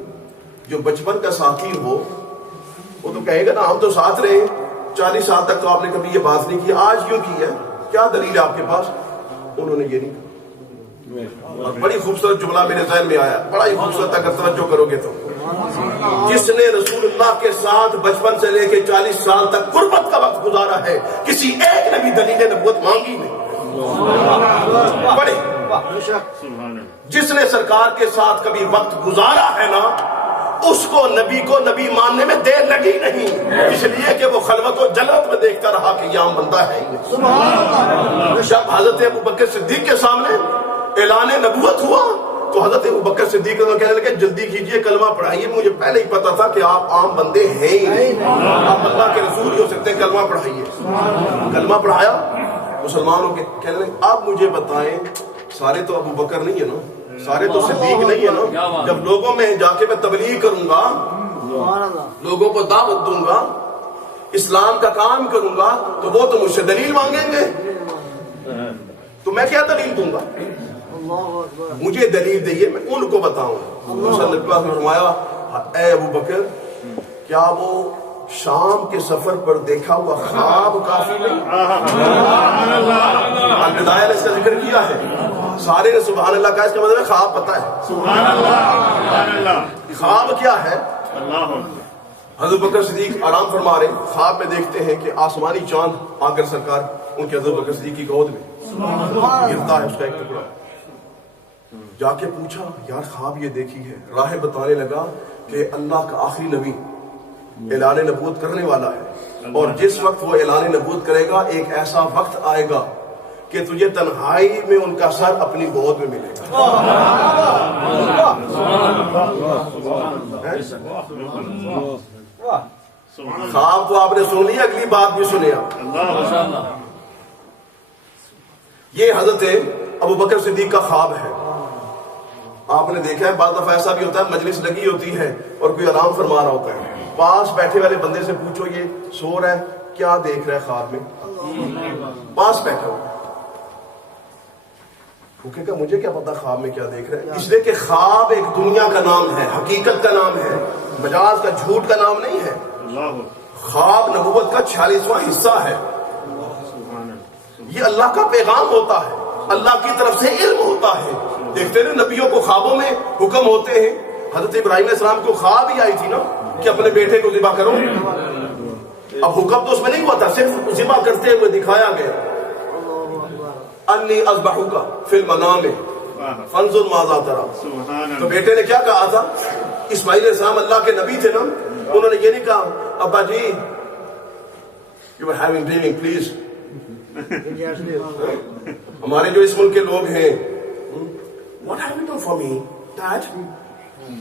جو بچپن کا ساتھی ہو وہ تو کہے گا نا ہم تو ساتھ رہے 40 سال تک، تو آپ نے کبھی یہ بات نہیں کی، آج کیوں کی ہے، کیا دلیل ہے آپ کے پاس؟ انہوں نے یہ نہیں کہا۔ اور بڑی خوبصورت جملہ میرے ذہن میں آیا، بڑا ہی خوبصورت، اگر توجہ کرو گے تو، جس نے رسول اللہ کے ساتھ بچپن سے لے کے 40 سال تک قربت کا وقت گزارا ہے، کسی ایک نے بھی دلیل نبوت مانگی نہیں۔ بڑی جس نے سرکار کے ساتھ کبھی وقت گزارا ہے نا، اس کو نبی ماننے میں دیر لگی نہیں، اس لیے کہ وہ خلوت و جلوت میں دیکھتا رہا کہ یہ عام بندہ ہے ہی نہیں۔ جب حضرت ابوبکر صدیق کے سامنے اعلان نبوت ہوا تو حضرت ابوبکر صدیق نے کہنے لگے جلدی کیجئے کلمہ پڑھائیے، مجھے پہلے ہی پتا تھا کہ آپ عام بندے ہیں ہی نہیں، آپ اللہ کے رسول ہی ہو سکتے ہیں، کلمہ پڑھائیے۔ کلمہ پڑھایا، مسلمانوں کے کہنے لگے آپ مجھے بتائیں، سارے تو ابوبکر نہیں ہے نا، سارے تو صدیق نہیں ہے نا، جب لوگوں میں جا کے میں تبلیغ کروں گا، لوگوں کو دعوت دوں گا، اسلام کا کام کروں گا، تو وہ تو مجھ سے دلیل مانگیں گے، تو میں کیا دلیل دوں گا؟ مجھے دلیل دئیے، میں ان کو بتاؤں۔ صلی اللہ علیہ وسلم نے فرمایا اے ابوبکر، کیا وہ شام کے سفر پر دیکھا ہوا خواب کافی نہیں؟ البدایہ نے اس کا ذکر کیا ہے، سارے نے سبحان اللہ کہا، اس کا مطلب ہے خواب پتہ ہے۔ سبحان اللہ، خواب کیا ہے؟ اللہ۔ حضرت بکر صدیق آرام فرما رہے، خواب میں دیکھتے ہیں کہ آسمانی چاند آ کر سرکار ان کے حضرت بکر صدیق کی گود میں گرتا ہے، اس کا ایک ٹکڑا۔ جا کے پوچھا یار خواب یہ دیکھی ہے، راہ بتانے لگا کہ اللہ کا آخری نبی اعلان نبوت کرنے والا ہے، اور جس وقت وہ اعلان نبوت کرے گا ایک ایسا وقت آئے گا کہ تجھے تنہائی میں ان کا سر اپنی گود میں ملے گا۔ خواب تو آپ نے سن لیا، اگلی بات بھی سنیا۔ یہ حضرت ابوبکر صدیق کا خواب ہے۔ آپ نے دیکھا ہے بعض دفعہ ایسا بھی ہوتا ہے مجلس لگی ہوتی ہے اور کوئی آرام فرما رہا ہوتا ہے، پاس بیٹھے والے بندے سے پوچھو یہ سو رہا ہے کیا دیکھ رہا ہے خواب میں؟ پاس بیٹھا ہو وہ کہے گا مجھے کیا پتا خواب میں کیا دیکھ رہا ہے، اس لیے کہ خواب ایک دنیا کا نام ہے، حقیقت کا نام ہے، مجاز کا جھوٹ کا نام نہیں ہے۔ خواب نبوت کا 46واں حصہ ہے، یہ اللہ کا پیغام ہوتا ہے، اللہ کی طرف سے علم ہوتا ہے۔ دیکھتے ہیں نبیوں کو خوابوں میں حکم ہوتے ہیں، حضرت ابراہیم علیہ السلام کو خواب ہی آئی تھی نا کہ اپنے بیٹے کو ذبح کرو، اب حکم تو اس میں نہیں ہوا تھا، صرف ذبح کرتے ہوئے دکھایا گیا، انی اذبحک فی المنام فانظر ماذا تری۔ تو بیٹے نے کیا کہا تھا؟ اسماعیل علیہ السلام اللہ کے نبی تھے نا، انہوں نے یہ نہیں کہا ابا جی you are having draining please. ہمارے جو اس ملک کے لوگ ہیں what have you done for me dad.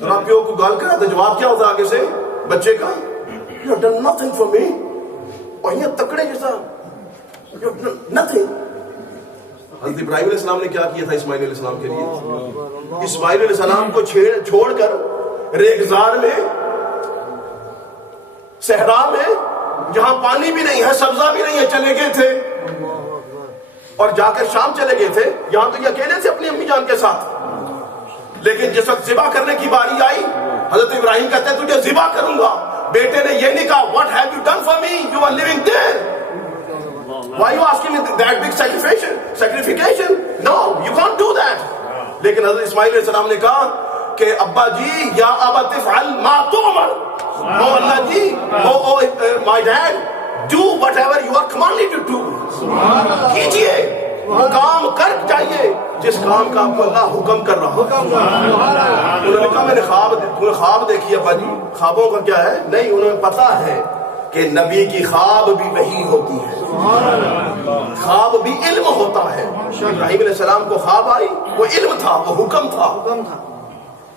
اور آپ کے کو گال کرا تو جواب کیا ہوتا آگے سے بچے کا you have done nothing for me. اور یہ تکڑے جیسا یو ہیو ڈن نتھنگ. حضرت ابراہیم علیہ السلام نے کیا کیا تھا اسماعیل علیہ السلام کے لیے؟ اسماعیل علیہ السلام کو چھوڑ کر ریگزار میں صحرا میں جہاں پانی بھی نہیں ہے سبزہ بھی نہیں ہے چلے گئے تھے اور جا کر شام چلے گئے تھے. یہاں تو یہ اکیلے تھے اپنی امی جان کے ساتھ. لیکن جس وقت ذبح کرنے کی باری آئی حضرت ابراہیم کہتے ہیں تجھے ذبح کروں گا. بیٹے نے یہ نہیں کہا what have you done for me, you are living there, why you asking me that big sacrification? No, you can't do that. لیکن حضرت اسماعیل علیہ السلام نے کہا کہ ابا جی یا ابت افعل ما تؤمر. Oh Allah ji, oh my dad, do whatever you are commanded to do. کیجئے وہ کام کر جائیے جس کام کا آپ کو اللہ حکم کر رہا. انہوں نے کہا میں نے خواب دیکھی ابا جی. خوابوں کا کیا ہے؟ نہیں, انہیں پتا ہے کہ نبی کی خواب بھی وحی ہوتی ہے, خواب بھی علم ہوتا ہے. ابراہیم علیہ السلام کو خواب آئی, وہ علم تھا, وہ حکم تھا.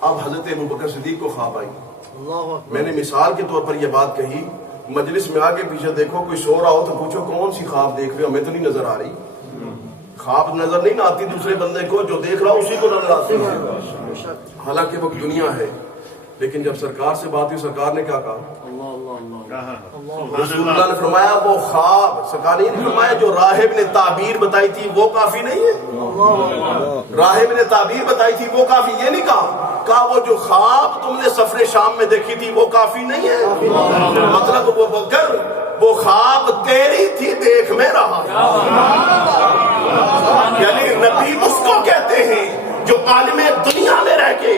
اب حضرت ابوبکر صدیق کو خواب آئی. میں نے مثال کے طور پر یہ بات کہی, مجلس میں آگے پیچھے دیکھو, کوئی سو رہا ہو تو پوچھو کون سی خواب دیکھ رہے ہو, ہمیں تو نہیں نظر آ رہی. خواب نظر نہیں آتی دوسرے بندے کو, جو دیکھ رہا اسی کو نظر آتی ہے. حالانکہ وہ دنیا ہے. لیکن جب سرکار سے بات ہوئی, سرکار نے کیا کہا؟ رسول اللہ نے فرمایا وہ خواب, سرکار نے فرمایا جو راہب نے تعبیر بتائی تھی وہ کافی نہیں ہے. راہب نے تعبیر بتائی تھی وہ کافی, یہ نہیں کہا وہ جو خواب تم نے سفر شام میں دیکھی تھی وہ کافی نہیں ہے. مطلب وہ خواب تیری تھی, دیکھ میں رہا. یعنی نبی اس کو کہتے ہیں جو عالم دنیا میں رہ کے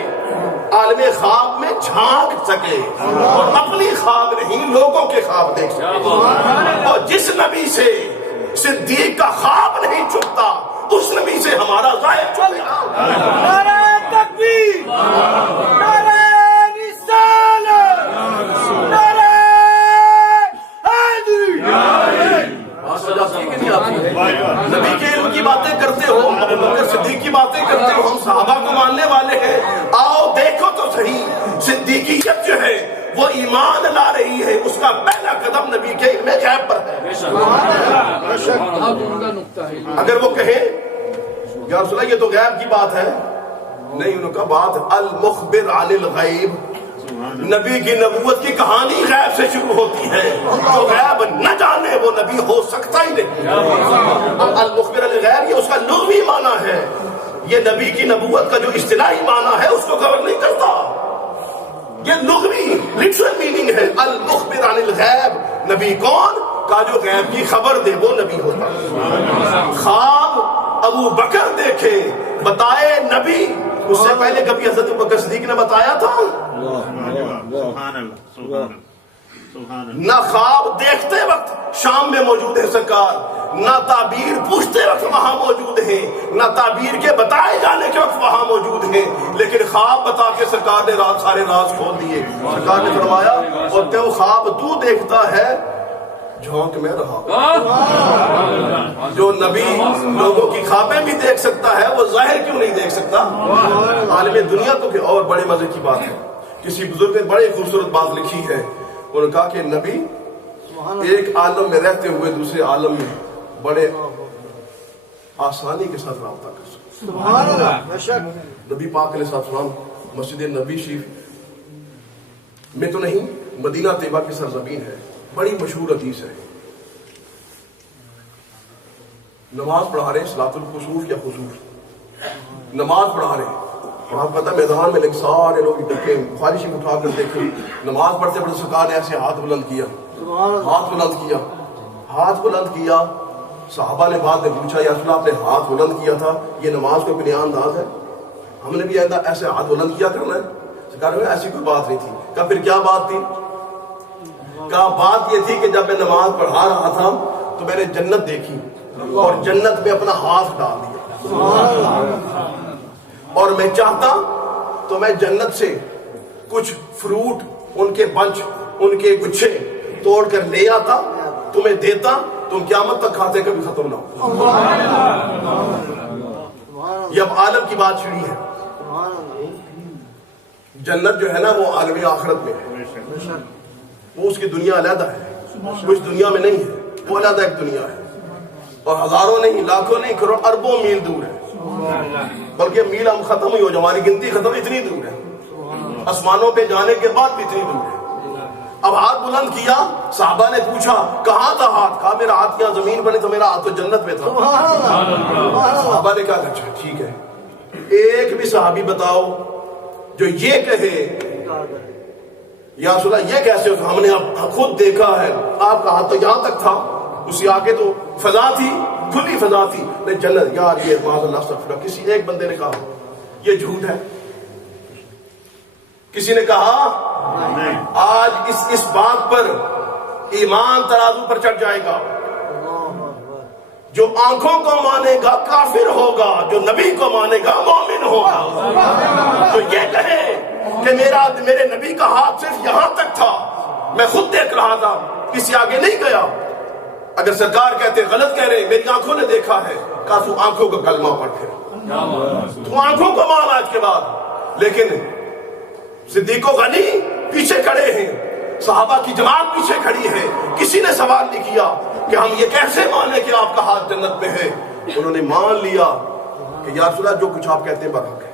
عالم خواب میں جھانک سکے اور اپنی خواب نہیں لوگوں کے خواب دیکھ سکے. اور جس نبی سے صدیق کا خواب نہیں چھپتا اس نبی سے ہمارا ظاہر چلے گا. نعرہ تکبیر, نعرہ رسالت, نعرہ حیدری. نبی کے علم کی باتیں کرتے ہو, ابوبکر صدیق کی باتیں کرتے ہو, ہم صحابہ کو ماننے والے ہیں. آؤ دیکھو تو صحیح, صدیقیت جو ہے وہ ایمان لا رہی ہے, اس کا پہلا قدم نبی کے علم غیب پر ہے. اگر وہ کہیں یا رسول اللہ یہ تو غیب کی بات ہے, نہیں, انہوں کا بات المخبر عن الغیب. نبی کی نبوت کی کہانی غیب سے شروع ہوتی ہے. جو غیب نہ جانے وہ نبی ہو سکتا ہی نہیں. المخبر عن الغیب یہ اس کا لغوی معنی ہے, یہ نبی کی نبوت کا جو اصطلاحی معنی ہے اس کو کور نہیں کرتا. یہ لغوی لٹرل میننگ ہے. المخبر عن الغیب, نبی کون کا جو غیب کی خبر دے وہ نبی ہوتا. خواب ابو بکر دیکھے بتائے نبی, اس سے پہلے کبھی حضرت ابوبکر صدیق نے بتایا تھا؟ نہ خواب دیکھتے وقت شام میں موجود ہے سرکار, نہ تعبیر پوچھتے وقت وہاں موجود ہیں, نہ تعبیر کے بتائے جانے کے وقت وہاں موجود ہیں, لیکن خواب بتا کے سرکار نے سارے راز کھول دیے. سرکار نے فرمایا اور تو خواب تو دیکھتا ہے جھونک میں رہا. جو نبی لوگوں کی خوابیں بھی دیکھ سکتا ہے وہ ظاہر کیوں نہیں دیکھ سکتا؟ عالم دنیا تو کہ. اور بڑے مزے کی بات ہے, کسی بزرگ نے بڑی خوبصورت بات لکھی ہے, انہوں نے کہا کہ نبی ایک عالم میں رہتے ہوئے دوسرے عالم میں بڑے آسانی کے ساتھ رابطہ کر سکتے. نبی پاک علیہ السلام مسجد نبی شریف میں تو نہیں, مدینہ طیبہ کی سرزمین ہے, بڑی مشہور حدیث ہے. نماز پڑھا رہے صلاۃ الخسوف یا خسوف, نماز پڑھا رہے, اور آپ پتہ میدان میں لگے سارے لوگ اکٹھے, بخاری شریف اٹھا کر دیکھیں, نماز پڑھتے پڑھتے سرکار نے ایسے ہاتھ بلند کیا, ہاتھ بلند کیا. صحابہ نے بعد میں پوچھا یا رسول اللہ آپ نے ہاتھ بلند کیا تھا, یہ نماز کو نیا انداز ہے, ہم نے بھی ایسے ہاتھ بلند کیا کرنا ہے؟ سرکار نے ایسی کوئی بات نہیں تھی. کہا پھر کیا بات تھی؟ کہا بات یہ تھی کہ جب میں نماز پڑھا رہا تھا تو میں نے جنت دیکھی اور جنت میں اپنا ہاتھ ڈال دیا, اور میں چاہتا تو میں جنت سے کچھ فروٹ ان کے بنچ ان کے گچھے توڑ کر لے آتا، تمہیں دیتا، تم قیامت تک کھاتے کبھی ختم نہ ہو۔ یہ اب عالم کی بات چھڑی ہے۔ جنت جو ہے نا وہ عالمی آخرت میں ہے، وہ اس کی دنیا علیحدہ ہے، کچھ دنیا میں نہیں ہے، وہ علیحدہ ایک دنیا ہے، اور ہزاروں نہیں، لاکھوں نہیں، کروڑوں اربوں میل دور ہے، بلکہ میل ہم ختم ہوئی ہو جو ہماری گنتی ختم، اتنی دور ہے، آسمانوں پہ جانے کے بعد بھی اتنی دور ہے۔ اب ہاتھ بلند کیا، صحابہ نے پوچھا کہاں تھا ہاتھ؟ کہا میرا ہاتھ یہاں زمین پر نہیں تھا، میرا ہاتھ تو جنت میں تھا۔ صحابہ نے کہا اچھا ٹھیک ہے، ایک بھی صحابی بتاؤ جو یہ کہے یا رسول اللہ یہ کیسے ہوتا؟ ہم نے اب خود دیکھا ہے، آپ کا ہاتھ تو یہاں تک تھا، اس سے آگے تو فضا تھی، کھلی فضا تھی، نہیں جنت۔ یار یہ معاذ اللہ استغفر اللہ، کسی ایک بندے نے کہا یہ جھوٹ ہے؟ کسی نے کہا؟ آج اس بات پر ایمان ترازو پر چڑھ جائے گا، جو آنکھوں کو مانے گا کافر ہوگا، جو نبی کو مانے گا مومن ہوگا۔ جو یہ کہے کہ میرے نبی کا ہاتھ صرف یہاں تک تھا، میں خود دیکھ رہا تھا، کسی آگے نہیں گیا، اگر سرکار کہتے غلط کہہ رہے میری آنکھوں نے دیکھا ہے، کہا تو آنکھوں کا کلمہ پڑھ پھر، تو آنکھوں کو مان آج کے بعد۔ لیکن صدیق و غنی پیچھے کھڑے ہیں، صحابہ کی جماعت پیچھے کھڑی ہے، کسی نے سوال نہیں کیا کہ ہم یہ کیسے مانے کہ آپ کا ہاتھ جنت میں ہے؟ انہوں نے مان لیا کہ یا رسول اللہ جو کچھ آپ کہتے ہیں برحق ہے۔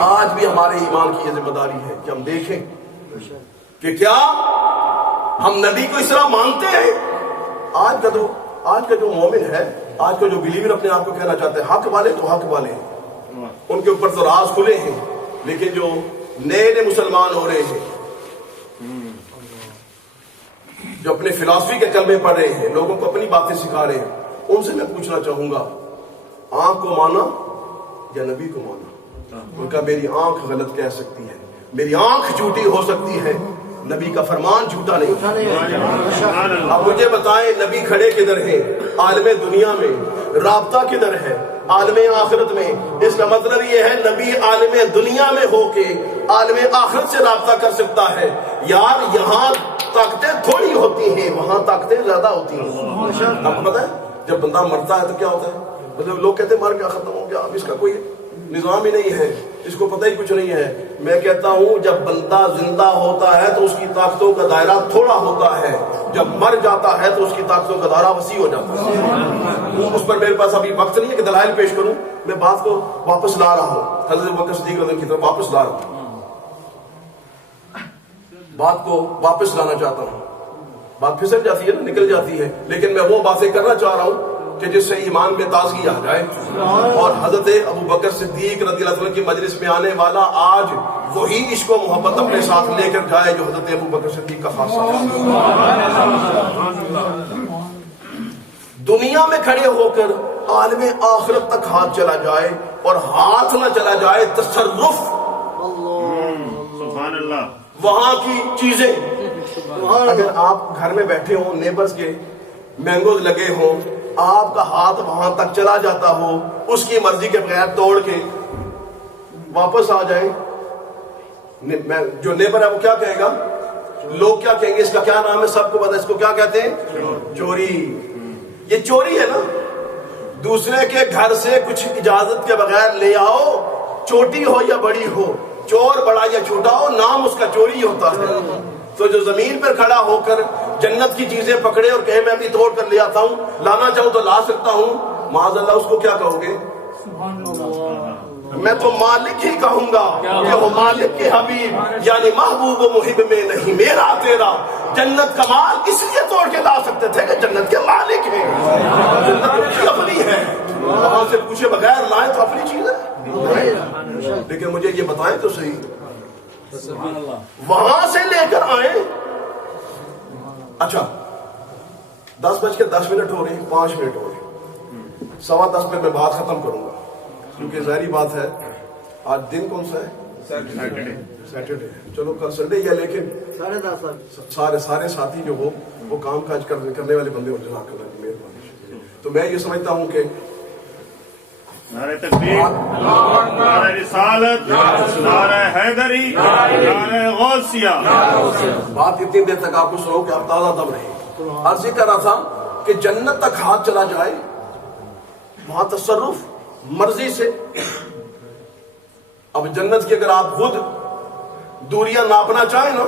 آج بھی ہمارے ایمان کی یہ ذمہ داری ہے کہ ہم دیکھیں کہ کیا ہم نبی کو اس طرح مانتے ہیں؟ آج کا جو مومن ہے، آج کا جو بلیور اپنے آپ کو کہنا چاہتے ہیں حق والے، تو حق والے ہیں، ان کے اوپر تو راز کھلے ہیں، لیکن جو نئے مسلمان ہو رہے ہیں، جو اپنے فلسفی کے کلمے پڑھ رہے ہیں، لوگوں کو اپنی باتیں سکھا رہے ہیں، ان سے میں پوچھنا چاہوں گا آنکھ کو مانا یا نبی کو مانا؟ ان کا میری آنکھ غلط کہہ سکتی ہے، میری آنکھ جھوٹی ہو سکتی ہے، نبی کا فرمان جھوٹا نہیں۔ اب مجھے بتائیں نبی کھڑے کدھر ہیں؟ عالم دنیا میں۔ رابطہ کدھر ہے؟ عالم آخرت میں۔ اس کا مطلب یہ ہے نبی عالم دنیا میں ہو کے عالم آخرت سے رابطہ کر سکتا ہے۔ یار یہاں طاقتیں تھوڑی ہوتی ہیں، وہاں طاقتیں زیادہ ہوتی ہیں۔ آپ کو پتا ہے جب بندہ مرتا ہے تو کیا ہوتا ہے؟ مطلب لوگ کہتے ہیں مر گیا، ختم ہو گیا، اب اس کا کوئی نظام ہی نہیں ہے، اس کو پتہ ہی کچھ نہیں ہے۔ میں کہتا ہوں جب بندہ زندہ ہوتا ہے تو اس کی طاقتوں کا دائرہ تھوڑا ہوتا ہے، جب مر جاتا ہے تو اس کی طاقتوں کا دائرہ وسیع ہو جاتا ہے۔ اس پر میرے پاس ابھی وقت نہیں ہے کہ دلائل پیش کروں، میں بات کو واپس لا رہا ہوں، حضرت ابوبکر صدیق رضی اللہ عنہ کی طرف واپس لا رہا ہوں، بات کو واپس لانا چاہتا ہوں۔ بات پھسل جاتی ہے نا، نکل جاتی ہے، لیکن میں وہ باتیں کرنا چاہ رہا ہوں کہ جس سے ایمان میں تازگی آ جائے، اور حضرت ابوبکر صدیق رضی اللہ عنہ کی مجلس میں آنے والا آج وہی عشق و محبت اپنے ساتھ لے کر جائے جو حضرت ابوبکر صدیق کا خاصہ ہے۔ دنیا میں کھڑے ہو کر عالم آخرت تک ہاتھ چلا جائے، اور ہاتھ نہ چلا جائے تصرف، سبحان اللہ، وہاں کی چیزیں۔ اگر آپ گھر میں بیٹھے ہوں، نیبرز کے مینگوز لگے ہوں، آپ کا ہاتھ وہاں تک چلا جاتا ہو، اس کی مرضی کے بغیر توڑ کے واپس آ جائے، جو نیبر ہے وہ کیا کہے گا؟ لوگ کیا کہیں گے؟ اس کا کیا نام ہے؟ سب کو پتا ہے اس کو کیا کہتے ہیں؟ چوری۔ یہ چوری ہے نا، دوسرے کے گھر سے کچھ اجازت کے بغیر لے آؤ، چھوٹی ہو یا بڑی ہو، چور بڑا یا چھوٹا ہو، نام اس کا چوری ہوتا ہے۔ تو جو زمین پر کھڑا ہو کر جنت کی چیزیں پکڑے اور کہے میں بھی توڑ کر لے آتا ہوں، لانا چاہوں تو لا سکتا ہوں، معاذ اللہ اس کو کیا کہو گے؟ میں تو مالک ہی کہوں گا کہ وہ مالک کے حبیب یعنی محبوب و محب میں نہیں، میرا تیرا جنت کا مال اس لیے توڑ کے لا سکتے تھے کہ جنت کے مالک ہیں، جنت ان کی اپنی ہے، وہاں سے پوچھے بغیر لائیں تو اپنی چیز ہے۔ لیکن مجھے یہ بتائیں تو صحیح، وہاں سے لے کر آئیں، اچھا 10:10 ہو رہی، 5 منٹ ہو رہی، 10:15 پہ میں بات ختم کروں گا، کیونکہ ظاہری بات ہے آج دن کون سا ہے؟ سیٹرڈے۔ چلو کل سنڈے ہی ہے، لیکن 10:30 سارے ساتھی جو ہو وہ کام کاج کرنے والے بندے ہو، جزاک اللہ کی مہربانی۔ تو میں یہ سمجھتا ہوں کہ نعرہ تکبیر، نعرہ رسالت، نعرہ حیدری، نعرہ غوثیہ۔ بات اتنی دیر تک آپ کو سنو کہ آپ تازہ دم رہے۔ عرض یہ کر رہا تھا کہ جنت تک ہاتھ چلا جائے، وہاں تصرف مرضی سے۔ اب جنت کی اگر آپ خود دوریاں ناپنا چاہیں نا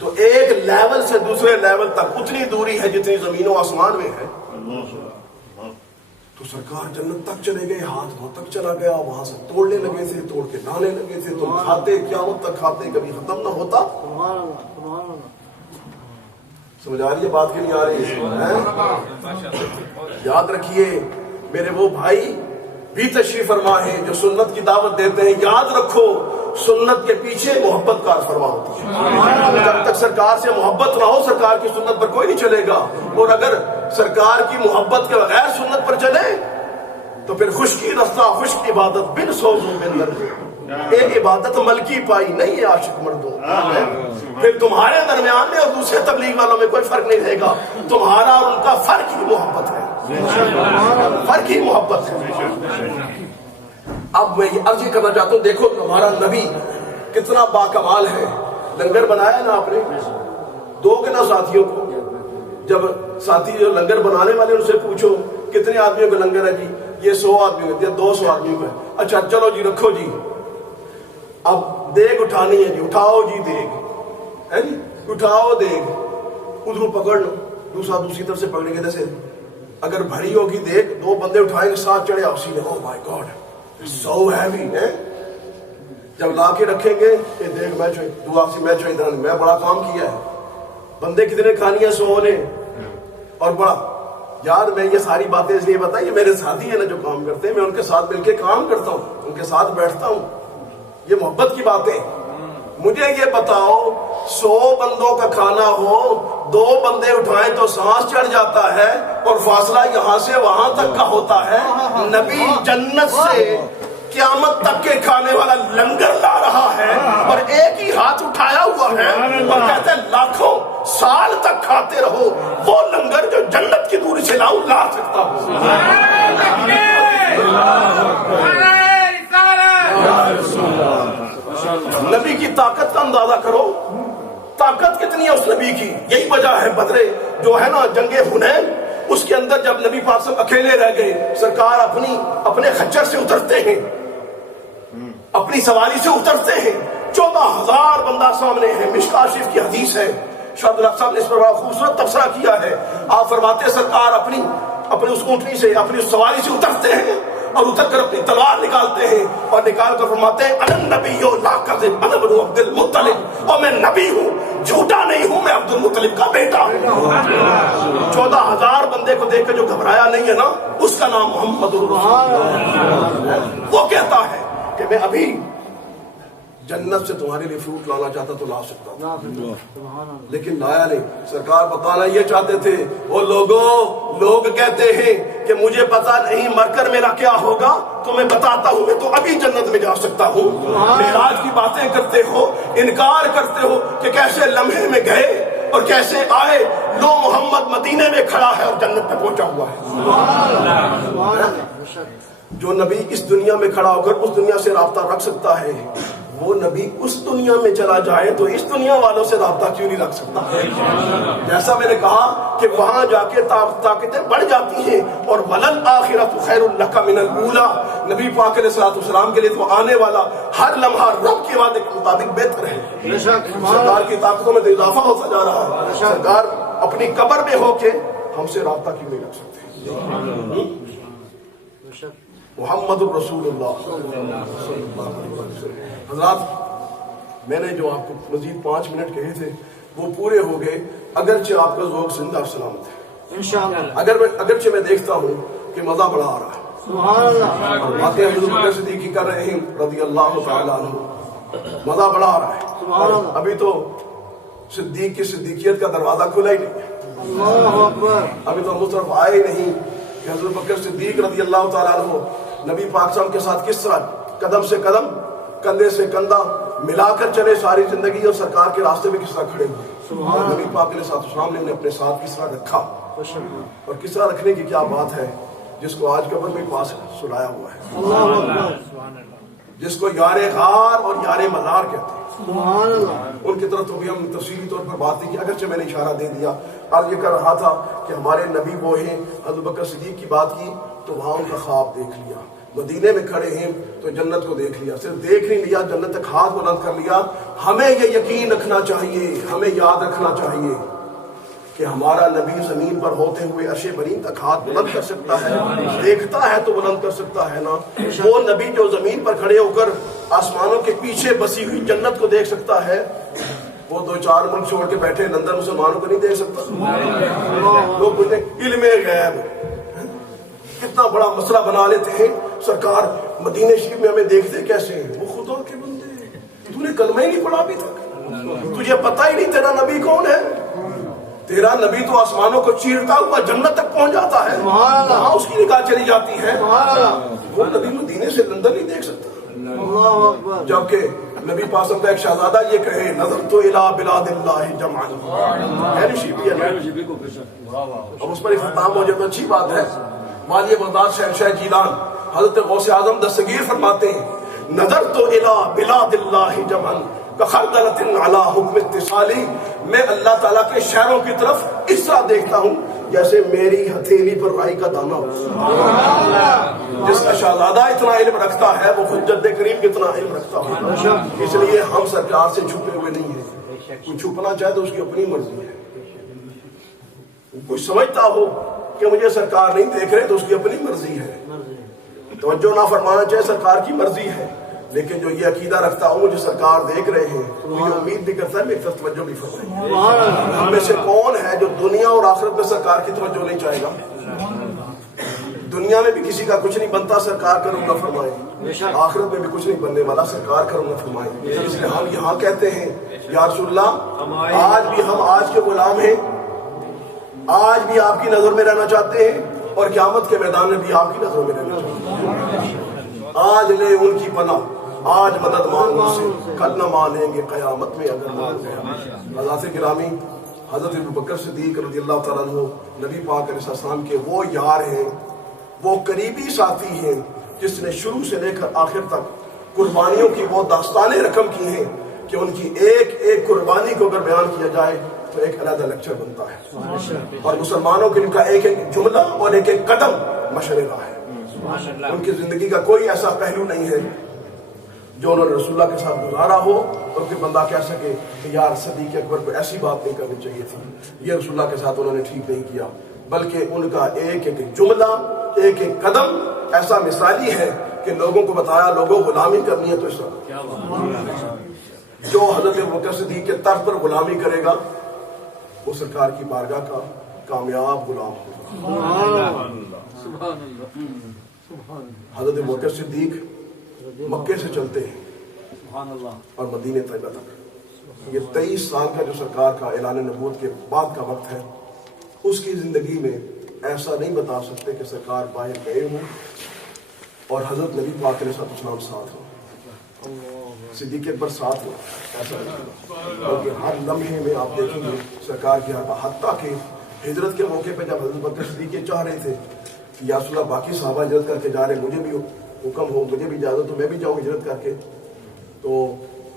تو ایک لیول سے دوسرے لیول تک اتنی دوری ہے جتنی زمین و آسمان میں ہے۔ تو سرکار جنت تک چلے گئے، ہاتھ وہاں تک چلا گیا، وہاں سے توڑنے لگے تھے، توڑ کے لانے لگے تھے، تم کھاتے قیامت تک کھاتے، کبھی ختم نہ ہوتا۔ سمجھ آ رہی ہے بات کی نہیں آ رہی ہے؟ یاد رکھیے میرے وہ بھائی بھی تشریف فرما ہے جو سنت کی دعوت دیتے ہیں، یاد رکھو سنت کے پیچھے محبت کا فرما ہوتی ہے۔ جب تک سرکار سے محبت نہ ہو سرکار کی سنت پر کوئی نہیں چلے گا، اور اگر سرکار کی محبت کے بغیر سنت پر چلے تو پھر خشکی رستہ خشک عبادت بن سوزوں بن درد، ایک عبادت ملکی پائی نہیں ہے عاشق مردوں۔ پھر تمہارے درمیان میں اور دوسرے تبلیغ والوں میں کوئی فرق نہیں رہے گا، تمہارا اور ان کا فرق ہی محبت ہے، فرق ہی محبت ہے۔ اب میں یہ عرض کرنا چاہتا ہوں، دیکھو ہمارا نبی کتنا باکمال ہے۔ لنگر بنایا نا آپ نے، دو کے نا ساتھیوں کو، جب ساتھی جو لنگر بنانے والے ان سے پوچھو کتنے آدمیوں کا لنگر ہے جی، یہ 100 آدمیوں کا، 200 آدمیوں کا ہے، اچھا چلو جی رکھو جی، اب دیگ اٹھانی ہے جی، اٹھاؤ جی دیگ، ہے جی اٹھاؤ دیگ، ادھر پکڑ لو، دوسرا دوسری طرف سے پکڑیں گے، جیسے اگر بھری ہوگی دیگ، دو بندے اٹھائیں گے، ساتھ چڑھے اسی نے، او مائی گاڈ سو ہیوی ہے، جب لا کے رکھیں گے یہ دیکھ میچ ہوئی دعا سی میچ ہوئی ادھر، میں بڑا کام کیا ہے، بندے کتنے کھانی ہیں 100 نے، اور بڑا یار میں یہ ساری باتیں اس لیے بتائی، یہ میرے ساتھی ہیں نا جو کام کرتے ہیں، میں ان کے ساتھ مل کے کام کرتا ہوں، ان کے ساتھ بیٹھتا ہوں، یہ محبت کی باتیں۔ مجھے یہ بتاؤ 100 بندوں کا کھانا ہو، 2 بندے اٹھائیں تو سانس چڑھ جاتا ہے، اور فاصلہ یہاں سے وہاں تک کا ہوتا ہے۔ نبی جنت سے قیامت تک کے کھانے والا لنگر لا رہا ہے، اور ایک ہی ہاتھ اٹھایا ہوا ہے، اور کہتے ہیں لاکھوں سال تک کھاتے رہو، وہ لنگر جو جنت کی دوری سے لاؤں لا سکتا ہوں۔ نبی کی طاقت کا اندازہ کرو، طاقت کتنی ہے اس نبی کی۔ یہی وجہ ہے بدرے جو ہے نا جنگ حنین، اس کے اندر جب نبی پاک صاحب اکیلے رہ گئے، سرکار اپنے خچر سے اترتے ہیں، اپنی سواری سے اترتے ہیں، 14,000 بندہ سامنے ہے، مشکات شریف کی حدیث ہے، شاہد الحق صاحب نے اس پر بڑا خوبصورت تبصرہ کیا ہے۔ آپ فرماتے ہیں سرکار اپنی اس اونٹنی سے، اپنی سواری سے اترتے ہیں، اور اتر کر اپنی تلوار نکالتے ہیں، اور نکال کر فرماتے ہیں انا النبی لا کذب انا ابن عبد المطلب، اور میں نبی ہوں جھوٹا نہیں ہوں، میں عبد المطلب کا بیٹا ہوں۔ 14,000 بندے کو دیکھ کر جو گھبرایا نہیں ہے نا، اس کا نام محمد رسول اللہ۔ وہ کہتا ہے کہ میں ابھی جنت سے تمہارے لیے فروٹ لانا چاہتا تو لا سکتا تھا، لیکن لایا نہیں۔ سرکار بتانا یہ چاہتے تھے، وہ لوگ کہتے ہیں کہ مجھے پتا نہیں مر کر میرا کیا ہوگا، تو میں بتاتا ہوں میں تو ابھی جنت میں جا سکتا ہوں۔ معراج کی باتیں کرتے ہو، انکار کرتے ہو کہ کیسے لمحے میں گئے اور کیسے آئے، لو محمد مدینے میں کھڑا ہے اور جنت میں پہنچا ہوا ہے۔ جو نبی اس دنیا میں کھڑا ہو کر اس دنیا سے رابطہ رکھ سکتا ہے، وہ نبی اس دنیا میں چلا جائے تو اس دنیا والوں سے رابطہ کیوں نہیں رکھ سکتا؟ جیسا میں نے کہا کہ وہاں جا کے طاقتیں بڑھ جاتی ہیں، اور وَلَلْآخِرَةُ خَيْرٌ لَكَ مِنَ الْأُولَىٰ، نبی پاک علیہ السلام کے لیے تو آنے والا ہر لمحہ رب کے وعدے کے مطابق بہتر ہے۔ سرکار کی طاقتوں میں تو اضافہ ہوتا جا رہا ہے، سرکار اپنی قبر میں ہو کے ہم سے رابطہ کیوں نہیں رکھ سکتے؟ محمد الرسول اللہ صلی اللہ علیہ وسلم۔ حضرات میں نے جو آپ کو مزید 5 منٹ کہے تھے وہ پورے ہو گئے، اگرچہ آپ کا ذوق زندہ اور سلامت ہے انشاءاللہ۔ اگرچہ میں دیکھتا ہوں کہ مزہ بڑا آ رہا ہے، سبحان اللہ، اور باتیں حضرت بکر صدیقی کر رہے ہیں رضی اللہ تعالیٰ عنہ، مزہ بڑا آ رہا ہے، سبحان اللہ۔ ابھی تو صدیق کی صدیقیت کا دروازہ کھلا ہی نہیں ہے، اللہ اکبر، ابھی تو ہم اس طرف آئے نہیں کہ حضرت بکر صدیق رضی اللہ تعالیٰ عنہ نبی پاک صاحب کے ساتھ کس طرح قدم سے قدم، کندھے سے کندھا ملا کر چلے ساری زندگی، اور سرکار کے راستے میں کس طرح کھڑے ہوئے، اور نبی پاک علیہ السلام نے انہیں اپنے ساتھ کس طرح رکھا، اور کس طرح رکھنے کی کیا بات ہے۔ جس کو آج قبر میں پاس سلایا ہوا ہے، جس کو یار غار اور یار مزار کہتے ہیں، ان کی طرف تو بھی ہم تفصیلی طور پر بات نہیں کی، اگرچہ میں نے اشارہ دے دیا۔ آج یہ کر رہا تھا کہ ہمارے نبی وہ ہیں، حضرت بکر صدیق کی بات کی تو وہاں ان کا خواب دیکھ لیا، مدینے میں کھڑے ہیں تو جنت کو دیکھ لیا، صرف دیکھ نہیں لیا، جنت تک ہاتھ بلند کر لیا۔ ہمیں یہ یقین رکھنا چاہیے، ہمیں یاد رکھنا چاہیے کہ ہمارا نبی زمین پر ہوتے ہوئے عرش برین تک ہاتھ بلند کر سکتا ہے، دیکھتا ہے تو بلند کر سکتا ہے نا۔ وہ نبی جو زمین پر کھڑے ہو کر آسمانوں کے پیچھے بسی ہوئی جنت کو دیکھ سکتا ہے، وہ 2-4 ملک چھوڑ کے بیٹھے لندن مسلمانوں کو نہیں دیکھ سکتا؟ لوگ پوچھتے ہیں علم غیب کتنا بڑا مسئلہ بنا لیتے ہیں۔ سرکار مدینہ شریف میں ہمیں دیکھتے کیسے ہیں؟ وہ خدا کے بندے، تو نے کلمہ ہی نہیں پڑھا ابھی تک، تجھے پتہ ہی نہیں تیرا نبی کون ہے؟ تیرا نبی تو آسمانوں کو چیرتا ہوا جنت تک پہنچ جاتا ہے، وہاں اس کی نگاہ چلی جاتی ہے، وہ نبی مدینے سے لندن نہیں دیکھ سکتا۔ جبکہ نبی پاسم کا ایک شہزادہ یہ کہے نظر تو الہ بلاد اللہ جمعا، اب اس پر اختتام ہو جائے تو اچھی بات ہے۔ والی بغداد شہنشاہ جیلان حضرت غوث اعظم دستگیر فرماتے ہیں نظر تو الہ بلاد اللہ جمعا کخردلۃ علی حکم اتصالی، میں اللہ تعالیٰ کے شہروں کی طرف اس طرح دیکھتا ہوں جیسے میری ہتھیلی پر رائی کا دانہ ہو۔ جس کا شہزادہ اتنا علم رکھتا ہے وہ حجت کریم کتنا علم رکھتا ہے۔ اس لیے ہم سرکار سے چھپے ہوئے نہیں ہیں، کوئی چھپنا چاہے تو اس کی اپنی مرضی ہے، کوئی سمجھتا ہو کہ مجھے سرکار نہیں دیکھ رہے تو اس کی اپنی مرضی ہے، توجہ نہ فرمانا چاہے سرکار کی مرضی ہے، لیکن جو یہ عقیدہ رکھتا ہوں مجھے سرکار دیکھ رہے ہیں تو یہ امید بھی کرتا ہے میری طرف توجہ بھی فرمائے۔ ہم میں سے کون ہے جو دنیا اور آخرت میں سرکار کی توجہ نہیں چاہے گا؟ دنیا میں بھی کسی کا کچھ نہیں بنتا، سرکار کرم نہ فرمائے، آخرت میں بھی کچھ نہیں بننے والا، سرکار کرم نہ فرمائے۔ اس لیے ہم یہاں کہتے ہیں یا رسول اللہ آج بھی ہم آج کے غلام ہیں، آج بھی آپ کی نظر میں رہنا چاہتے ہیں اور قیامت کے میدان میں بھی آپ کی نظر میں رہنا چاہتے ہیں۔ آج لے ان کی پناہ، آج مدد مانگو سے، کل نہ مانیں گے قیامت میں اگر مان گیا۔ حضرات گرامی، حضرت ابوبکر صدیق رضی اللہ تعالیٰ عنہ نبی پاک علیہ السلام کے وہ یار ہیں، وہ قریبی ساتھی ہیں جس نے شروع سے لے کر آخر تک قربانیوں کی وہ داستانیں رقم کی ہیں کہ ان کی ایک ایک قربانی کو اگر بیان کیا جائے تو ایک علیحدہ لیکچر بنتا ہے، اور مسلمانوں کے ان کا ایک ایک جملہ اور ایک ایک قدم مشرے راہ ہے۔ ان کی زندگی کا کوئی ایسا پہلو نہیں ہے جو انہوں نے رسول اللہ کے ساتھ گزارا ہو اور کوئی بندہ کہہ سکے کہ یار صدیق اکبر کو ایسی بات نہیں کرنی چاہیے تھی، یہ رسول اللہ کے ساتھ انہوں نے ٹھیک نہیں کیا، بلکہ ان کا ایک ایک جملہ ایک ایک قدم ایسا مثالی ہے کہ لوگوں کو بتایا لوگوں غلامی کرنی ہے تو اس طرح جو حضرت ابوبکر صدیق کے طرز پر غلامی کرے گا وہ سرکار کی بارگاہ کا کامیاب غلام ہوگا۔ حضرت ابوبکر صدیق مکے سے چلتے ہیں اور مدینہ طیبہ تک، یہ 23 سال کا جو سرکار کا اعلان نبوت کے بعد کا وقت ہے، اس کی زندگی میں ایسا نہیں بتا سکتے کہ سرکار باہر گئے ہوں اور حضرت نبی پاک علیہ السلام ساتھ ہوں، صدیق اکبر ساتھ ہوں، ایسا نہیں، بلکہ ہر لمحے میں آپ دیکھیں گے سرکار کی ہر بات، حتیٰ کہ ہجرت کے موقع پہ جب حضرت بکر صدیق یہ چاہ رہے تھے کہ یا رسول اللہ باقی صحابہ ہجرت کر کے جا رہے ہیں، مجھے بھی حکم ہو، مجھے بھی اجازت تو میں بھی جاؤں ہجرت کر کے، تو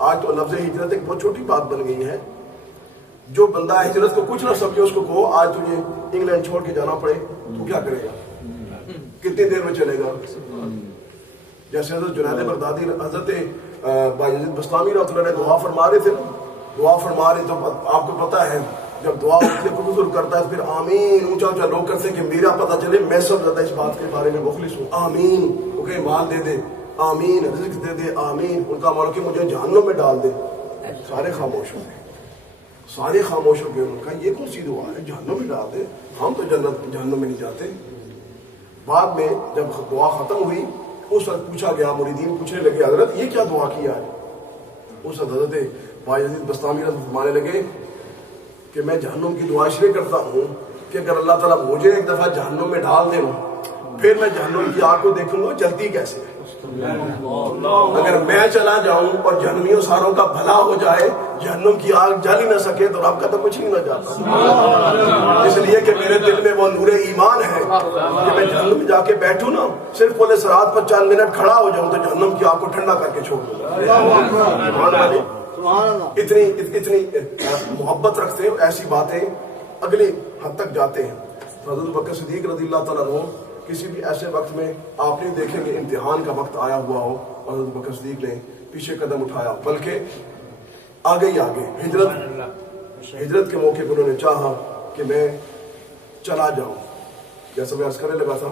آج تو لفظ ہجرت ایک بہت چھوٹی بات بن گئی ہے، جو بندہ ہجرت کو کچھ نہ سمجھے اس کو کہو آج تجھے انگلینڈ چھوڑ کے جانا پڑے تو کیا کرے گا، کتنی دیر میں چلے گا؟ جیسے حضرت جنید بغدادی حضرت بایزید بسطامی رحمۃ اللہ علیہ دعا فرما رہے تھے نا، دعا فرما رہے تو آپ کو پتہ ہے جب دعا اٹھتے کو بزرگ کرتا ہے پھر آمین اونچا اونچا لوگ کرتے ہیں کہ میرا پتہ چلے میں سب زیادہ اس بات کے بارے میں مخلص ہوں، آمین، وہ کہیں مال دے دے، آمین، رزق دے دے، آمین، ان کا مانو کہ مجھے جہنم میں ڈال دے، سارے خاموش ہو گئے، سارے خاموش ہو گئے، ان کا یہ کون سی دعا ہے جہنم میں ڈال دے، ہم تو جہنم میں نہیں جاتے۔ بعد میں جب دعا ختم ہوئی اس وقت پوچھا گیا، مریدین پوچھنے لگے حضرت یہ کیا دعا کیا ہے؟ اس وقت حضرت بایزید بسطامی فرمانے لگے کہ میں جہنم کی دعا اس لیے کرتا ہوں کہ اگر اللہ تعالیٰ مجھے ایک دفعہ جہنم میں ڈال دے پھر میں جہنم کی آگ کو دیکھوں گا جلتی کیسے ہے. اگر میں چلا جاؤں اور جہنمیوں ساروں کا بھلا ہو جائے, جہنم کی آگ جل ہی نہ سکے, تو رب کا تو کچھ ہی نہ جاتا. اس لیے کہ میرے دل میں وہ نور ایمان ہے کہ میں جہنم میں جا کے بیٹھوں نا, صرف پل صراط پر چند منٹ کھڑا ہو جاؤں تو جہنم کی آگ کو ٹھنڈا کر کے چھوڑ دوں. اتنی محبت رکھتے ہیں, ایسی باتیں اگلی حد تک جاتے ہیں. حضرت بکر صدیق رضی اللہ تعالیٰ عنہ کسی بھی ایسے وقت میں آپ نہیں دیکھیں گے امتحان کا وقت آیا ہوا ہو اور حضرت بکر صدیق نے پیچھے قدم اٹھایا, بلکہ آگے ہی آگے ہجرت کے موقع پر انہوں نے چاہا کہ میں چلا جاؤں. جیسا میں عرض کرنے لگا تھا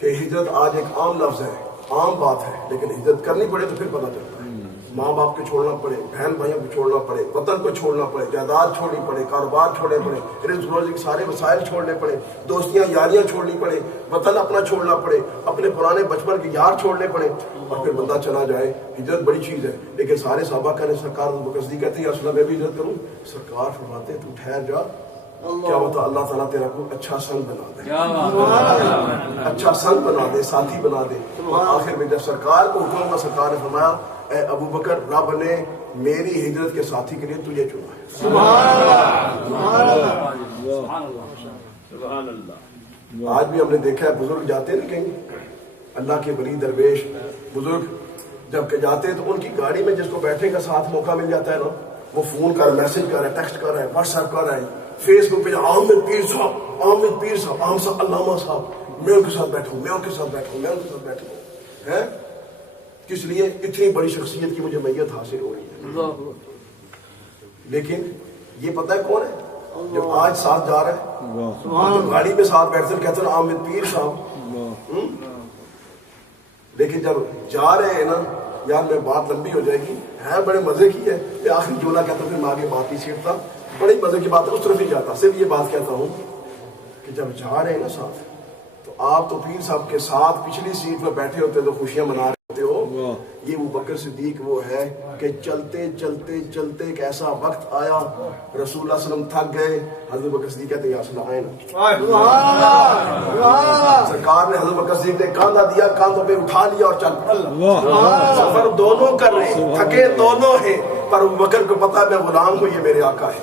کہ ہجرت آج ایک عام لفظ ہے, عام بات ہے, لیکن ہجرت کرنی پڑے تو پھر پتہ چلتا ہے. ماں باپ کو چھوڑنا پڑے, بہن بھائیوں کو چھوڑنا پڑے, وطن کو چھوڑنا پڑے, جائیداد چھوڑنی پڑے, کاروبار چھوڑنے پڑے, رزق روزی کے سارے وسائل چھوڑنے پڑے, دوستیاں یاریاں چھوڑنی پڑے, وطن اپنا چھوڑنا پڑے, اپنے پرانے بچپن کے یار چھوڑنے پڑے, اور پھر بندہ چلا جائے. ہجرت بڑی چیز ہے. لیکن سارے صحابہ کہنے سرکار بکر صدیق کہتے ہیں یا رسول اللہ میں بھی ہجرت کروں. سرکار فرماتے تو ٹھہر جا, کیا ہوتا اللہ تعالیٰ تیرا کو اچھا سنگ بنا دے, اچھا سنگ بنا دے, ساتھی بنا دے. اور آخر میں جب سرکار کو حکم ہوا, سرکار نے فرمایا اے ابو بکر, رب نے میری ہجرت کے ساتھی کے لیے تجھے چنا ہے. سبحان اللہ. آج بھی ہم نے دیکھا ہے بزرگ جاتے ہیں نا کہیں, اللہ کے ولی درویش بزرگ جب کہ جاتے ہیں تو ان کی گاڑی میں جس کو بیٹھنے کا ساتھ موقع مل جاتا ہے نا, وہ فون کر رہا ہے, میسج کر رہا ہے, ٹیکسٹ کر رہا ہے, واٹس ایپ کر رہا ہے, فیس بک پہ عامر پیر صاحب, عامر پیر صاحب, عام صاحب, علامہ صاحب, میں ان کے ساتھ بیٹھا ہوں, میں ان کے ساتھ بیٹھا ہوں, میں ان کے ساتھ بیٹھا ہوں. ہے کس لیے؟ اتنی بڑی شخصیت کی مجھے میت حاصل ہو رہی ہے. لیکن یہ پتہ ہے کون ہے جو آج ساتھ جا رہا ہے, جو گاڑی میں ساتھ بیٹھتے ہیں کہتے ہیں عامر پیر صاحب. لیکن جب جا رہے ہیں نا یار, میں بات لمبی ہو جائے گی, ہے بڑے مزے کی ہے, میں آخری جملہ کہتا ہوں پھر میں آگے بات نہیں چھیڑتا, بڑی مزے کی بات ہے, اس طرف ہی جاتا. صرف یہ بات کہتا ہوں کہ جب جا رہے ہیں نا ساتھ, تو آپ تو پیر صاحب کے ساتھ پچھلی سیٹ میں بیٹھے ہوتے تو خوشیاں منا رہے ہوتے ہو. یہ ابو بکر صدیق وہ ہے کہ چلتے چلتے چلتے ایک ایسا وقت آیا, رسول اللہ صلی اللہ علیہ وسلم تھک گئے, حضرت بکر صدیق کہتے ہیں یا رسول اللہ آئے. سرکار نے حضرت بکر صدیق نے کاندھا دیا, کاندھوں پہ اٹھا لیا اور چل پڑا. سفر دونوں کر رہے ہیں, تھکے دونوں ہیں, پر ابو بکر کو پتا ہے میں غلام ہوں, یہ میرے آقا ہے.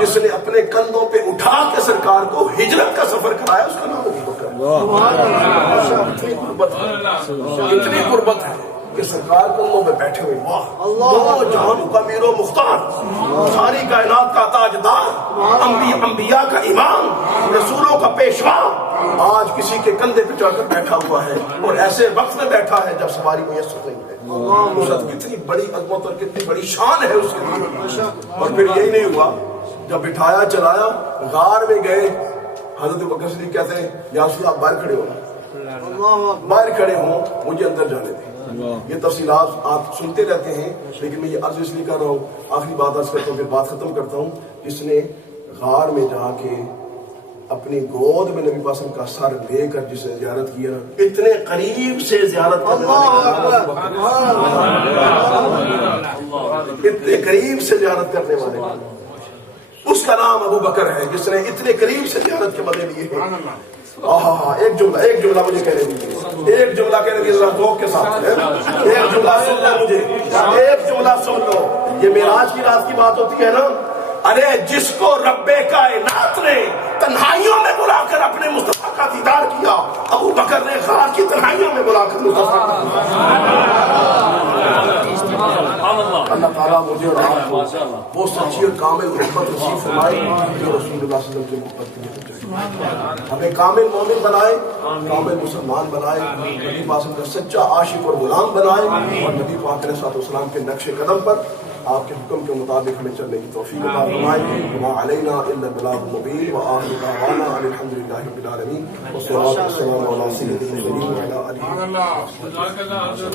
جس نے اپنے کندھوں پہ اٹھا کے سرکار کو ہجرت کا سفر کرایا, اس کا نام ابو بکر. اتنی قربت ہے کہ سرکار کندھوں پہ بیٹھے ہوئے, واہ, جہان کا امیر و مختار, ساری کائنات کا تاجدار, انبیاء کا امام, رسولوں کا پیشوا, آج کسی کے کندھے پہ چڑھ کر بیٹھا ہوا ہے, اور ایسے وقت میں بیٹھا ہے جب سواری میسر نہیں ہے. کتنی بڑی عظمت اور کتنی بڑی شان ہے اس کے لیے. اور پھر یہی نہیں ہوا, جب بٹھایا چلایا, غار میں گئے, حضرت بکر صدیق کہتے ہیں یا رسول اللہ باہر کھڑے ہو, باہر کھڑے ہوں, مجھے اندر جانے دیں. یہ تفصیلات آپ سنتے رہتے ہیں, لیکن میں یہ عرض اس لیے کر رہا ہوں, آخری بات عرض کرتا ہوں پھر بات ختم کرتا ہوں. جس نے غار میں جا کے اپنی گود میں نبی پاک کا سر لے کر جسے زیارت کیا, اتنے قریب سے زیارت کرنے والے, اتنے قریب سے زیارت کرنے والے, اس کا نام ابو بکر ہے, جس نے اتنے قریب سے زیارت کے مزے لیے ہیں. ایک جملہ مجھے کہنے دیجیے, ایک جملہ کہنے دیجیے ذرا ذوق کے ساتھ, ایک جملہ سن لو مجھے, ایک جملہ سن لو. یہ معراج کی رات کی بات ہوتی ہے نا, ارے جس کو رب کائنات نے تنہائیوں میں بلا کر اپنے مصطفیٰ کا دیدار کیا, ابو بکر نے غار کی تنہائیوں میں بلا کر مصطفیٰ کا اللہ تعالیٰ مجھے اور آپ کو وہ سچی اور کامل محبت نصیب فرمائے جو رسول اللہ صلی اللہ علیہ وسلم کی محبت کے لیے ہمیں کامل مومن بنائے, کامل مسلمان بنائے, نبی پاک کا سچا عاشق اور غلام بنائے, اور نبی پاک علیہ الصلوۃ والسلام کے نقش قدم پر آپ کے حکم کے مطابق ہمیں چلنے کی توفیق عطا فرمائے. وما علینا الا البلاغ المبین, وآخر دعوانا ان الحمد للہ رب العالمین, والصلاۃ والسلام علی سیدنا محمد وعلی آلہ.